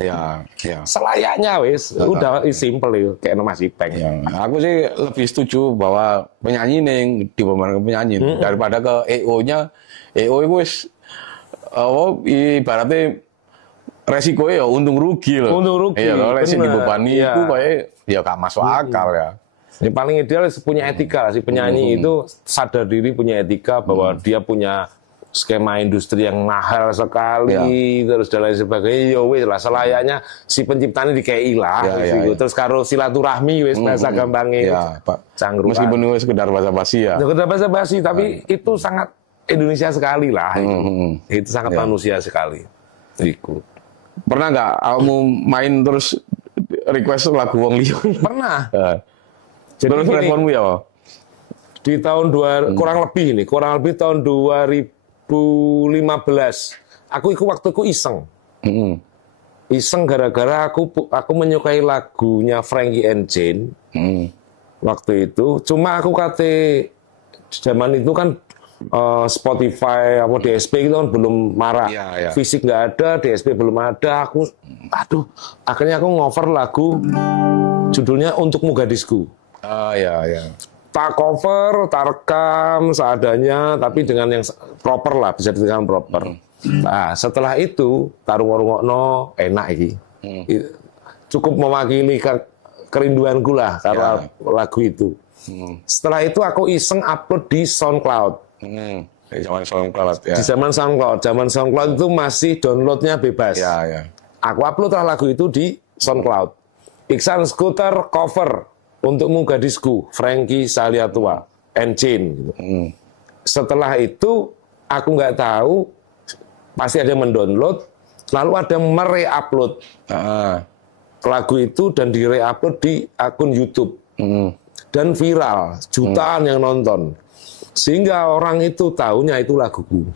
Selayaknya wis. Udah simple itu kayak Mas Ipeng. Aku sih lebih setuju bahwa penyanyi ning dibebankan penyanyi daripada ke EO-nya. EO itu wis ibaratnya resikonya ya untung rugi loh. Untung rugi. Iya, kalau sing dibebani itu kayak ya gak masuk akal ya. Yang paling ideal punya etika si penyanyi itu sadar diri punya etika bahwa dia punya skema industri yang mahal sekali terus dan lain sebagainya. Yo wis lah selayaknya si penciptanya dikei lah terus karo silaturahmi wis bahasa gampangnya Pak. Cangkruan. Meskipun itu sekedar basa-basi ya. Sekedar basa-basi tapi itu sangat Indonesia sekali lah itu sangat manusia sekali. Iku. Pernah nggak kamu main terus request lagu wong liya? Pernah. Jadi terus responmu ya? Di tahun kurang lebih tahun 2015. Aku waktuku iseng. Iseng gara-gara aku menyukai lagunya Frankie and Jane. Waktu itu cuma aku kate zaman itu kan Spotify apa DSP itu kan belum marak. Fisik nggak ada, DSP belum ada. Akhirnya aku ngover lagu judulnya Untuk Mogadishu. Tak cover, tak rekam seadanya, tapi dengan yang proper lah, bisa dikatakan proper. Nah, setelah itu tarung-rungokno enak iki. Cukup mewakili kerinduanku lah karena lagu itu. Setelah itu aku iseng upload di SoundCloud. Di zaman SoundCloud itu masih downloadnya bebas. Aku upload lah lagu itu di SoundCloud. Iksan Skuter cover Untuk Mogadishu, Frankie Saliatua, and Jane. Setelah itu aku nggak tahu, pasti ada yang mendownload, lalu ada yang mere-upload lagu itu dan di-re-upload di akun YouTube. Dan viral, jutaan yang nonton. Sehingga orang itu tahunya itu laguku.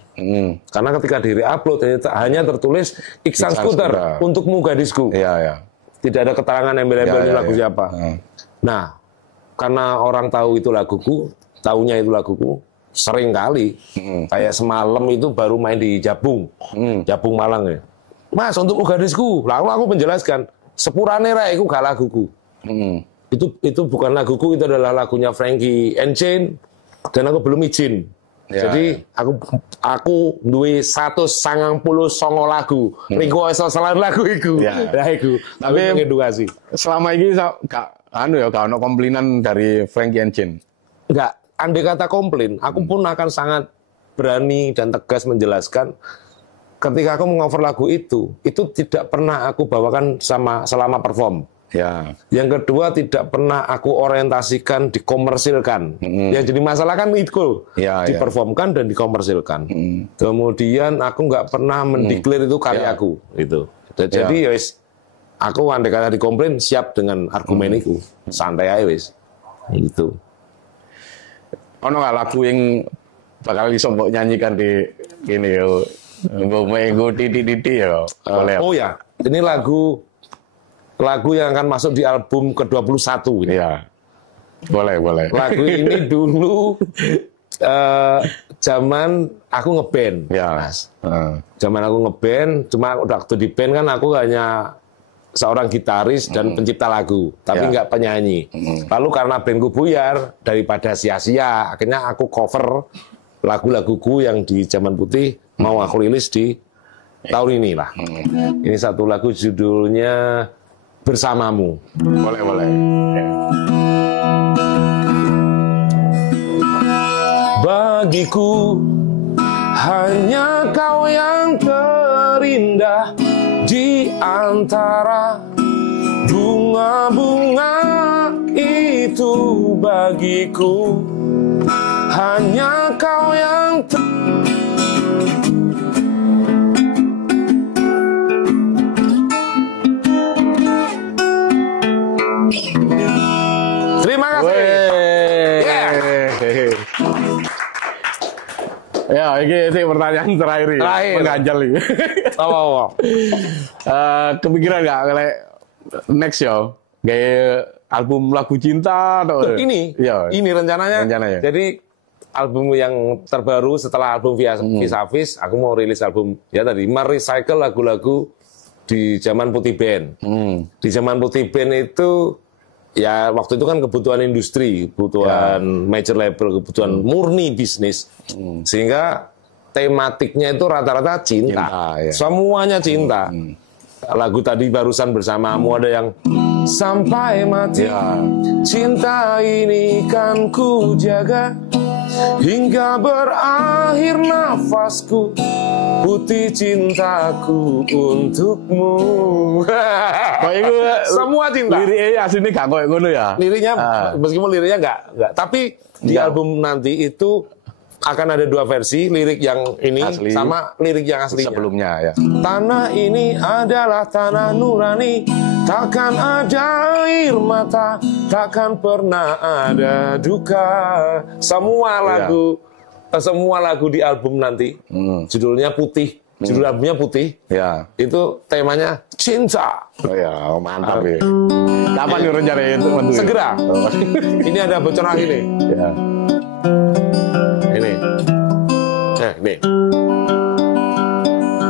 Karena ketika di-re-upload hanya tertulis Iksan Skuter Untuk Mogadishu. Tidak ada keterangan embel-embel lagu siapa. Nah, karena orang tahu itu laguku, tahunya itu laguku, sering kali. Kayak semalam itu baru main di Jabung, Jabung Malang ya. Mas untuk gadisku. Lalu aku menjelaskan, sepurane rek iku gak laguku. Itu bukan laguku, itu adalah lagunya Frankie and Jane dan aku belum izin. Ya, Jadi aku duwe 199 lagu. Ringo salah lagu iku. Ya. Lah iku. Tapi edukasi. Selama ini gak gak ono komplainan dari Frankie and Jane. Enggak, andai kata komplain, aku pun akan sangat berani dan tegas menjelaskan ketika aku mengover lagu itu tidak pernah aku bawakan selama perform. Ya. Yang kedua, tidak pernah aku orientasikan dikomersilkan. Yang jadi masalah kan itu, diperformkan dan dikomersilkan. Kemudian aku nggak pernah mendeklar itu karyaku, gitu. Jadi wis, aku andai kata dikomplain siap dengan argumen itu, santai aja wis, gitu. Ono nggak lagu yang bakal iso mbok nyanyikan di gini yo, minggu titik ya. Oh ya, ini lagu yang akan masuk di album ke-21 ini. Iya. Boleh. Lagu ini dulu zaman aku ngeband. Ya. Mas. Zaman aku ngeband, cuma waktu di band kan aku hanya seorang gitaris dan pencipta lagu, tapi nggak penyanyi. Lalu karena bandku buyar, daripada sia-sia, akhirnya aku cover lagu-laguku yang di Zaman Putih mau aku rilis di tahun ini lah. Ini satu lagu judulnya Bersamamu. Boleh. Ya. Bagiku hanya kau yang terindah di antara bunga-bunga itu. Bagiku hanya kau yang Terima kasih. Ya, ini sih pertanyaan terakhir. Mengganjal ini. Kepikiran nggak kalau next ya, kayak album lagu cinta atau ini? Ya. Ini rencananya. Jadi album yang terbaru setelah album Vis a Vis, aku mau rilis album ya tadi merecycle lagu-lagu di Zaman Putih Band. Di Zaman Putih Band itu ya waktu itu kan kebutuhan industri, kebutuhan major label, kebutuhan murni bisnis. Sehingga tematiknya itu rata-rata cinta. Semuanya cinta. Lagu tadi barusan Bersamamu ada yang sampai mati. Cinta ini kan ku jaga hingga berakhir nafasku. Putih cintaku untukmu. Semua cinta. Liriknya aslinya gak kayak ngono ya. Liriknya meskipun liriknya enggak. Tapi di album nanti itu akan ada dua versi, lirik yang ini asli, sama lirik yang aslinya. Sebelumnya ya. Tanah ini adalah tanah nurani, takkan ada air mata, takkan pernah ada duka. Semua lagu di album nanti judulnya Putih. Judul albumnya Putih. Ya. Itu temanya cinta. Oh ya, mantap ya. Kapan nih rencana itu? Segera. Ini ada bocoran ini. Ya. Ini. Nih.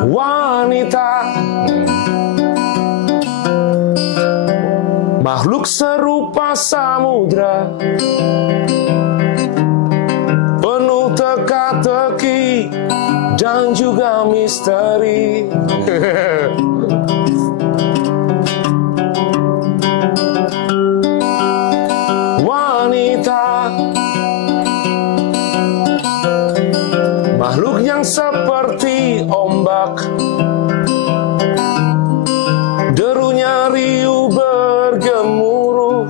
Wanita, makhluk serupa samudra, penuh teka-teki dan juga misteri. Wanita, makhluk yang seperti ombak, derunya riuh bergemuruh,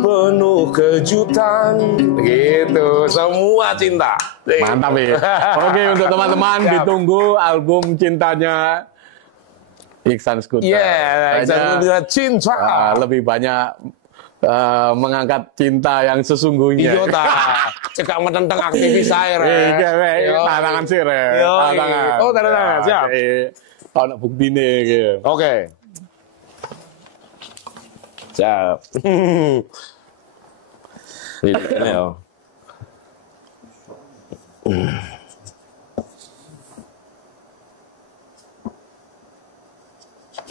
penuh kejutan. Gitu, semua cinta. Mantap ya. Oke, untuk teman-teman ditunggu album cintanya Iksan Skuter. Iksan Skuter cinta. Lebih banyak mengangkat cinta yang sesungguhnya. Iya ta. Cekak menentang aktivis air. Tangan sih re. Tangan. Oh, tangan. Siap. Ono buktine gitu. Oke. Siap. Ini ya.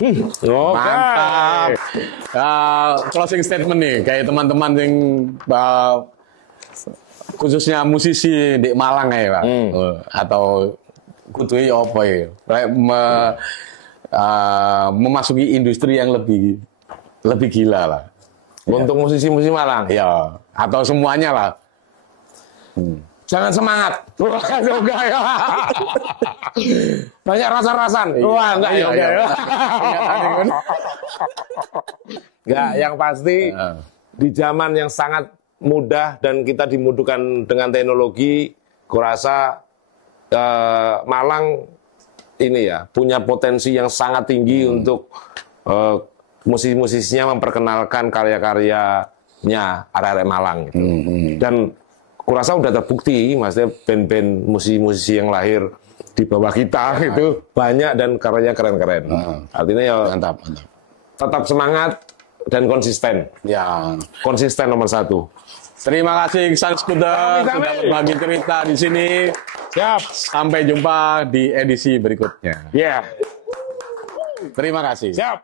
Oke. Mantap. Closing statement nih, kayak teman-teman yang khususnya musisi di Malang ya, Pak. Atau kudu apa ya? Kayak memasuki industri yang lebih gila lah. Untuk musisi-musisi Malang. Ya, atau semuanya lah. Jangan semangat. Enggak ya. Banyak rasa-rasan. Wah, enggak ya. Iya, iya. Enggak, yang pasti di zaman yang sangat mudah dan kita dimuduhkan dengan teknologi, kurasa Malang ini ya punya potensi yang sangat tinggi untuk musisi-musisinya memperkenalkan karya-karyanya arek-arek Malang gitu. Dan kurasa udah terbukti, maksudnya band-band musisi-musisi yang lahir di bawah kita gitu banyak dan karyanya keren-keren. Artinya ya Mantap. tetap semangat dan konsisten. Ya. Konsisten nomor 1. Terima kasih Sang Skuter Kami. sudah berbagi cerita di sini. Siap. Sampai jumpa di edisi berikutnya. Ya. Terima kasih. Siap.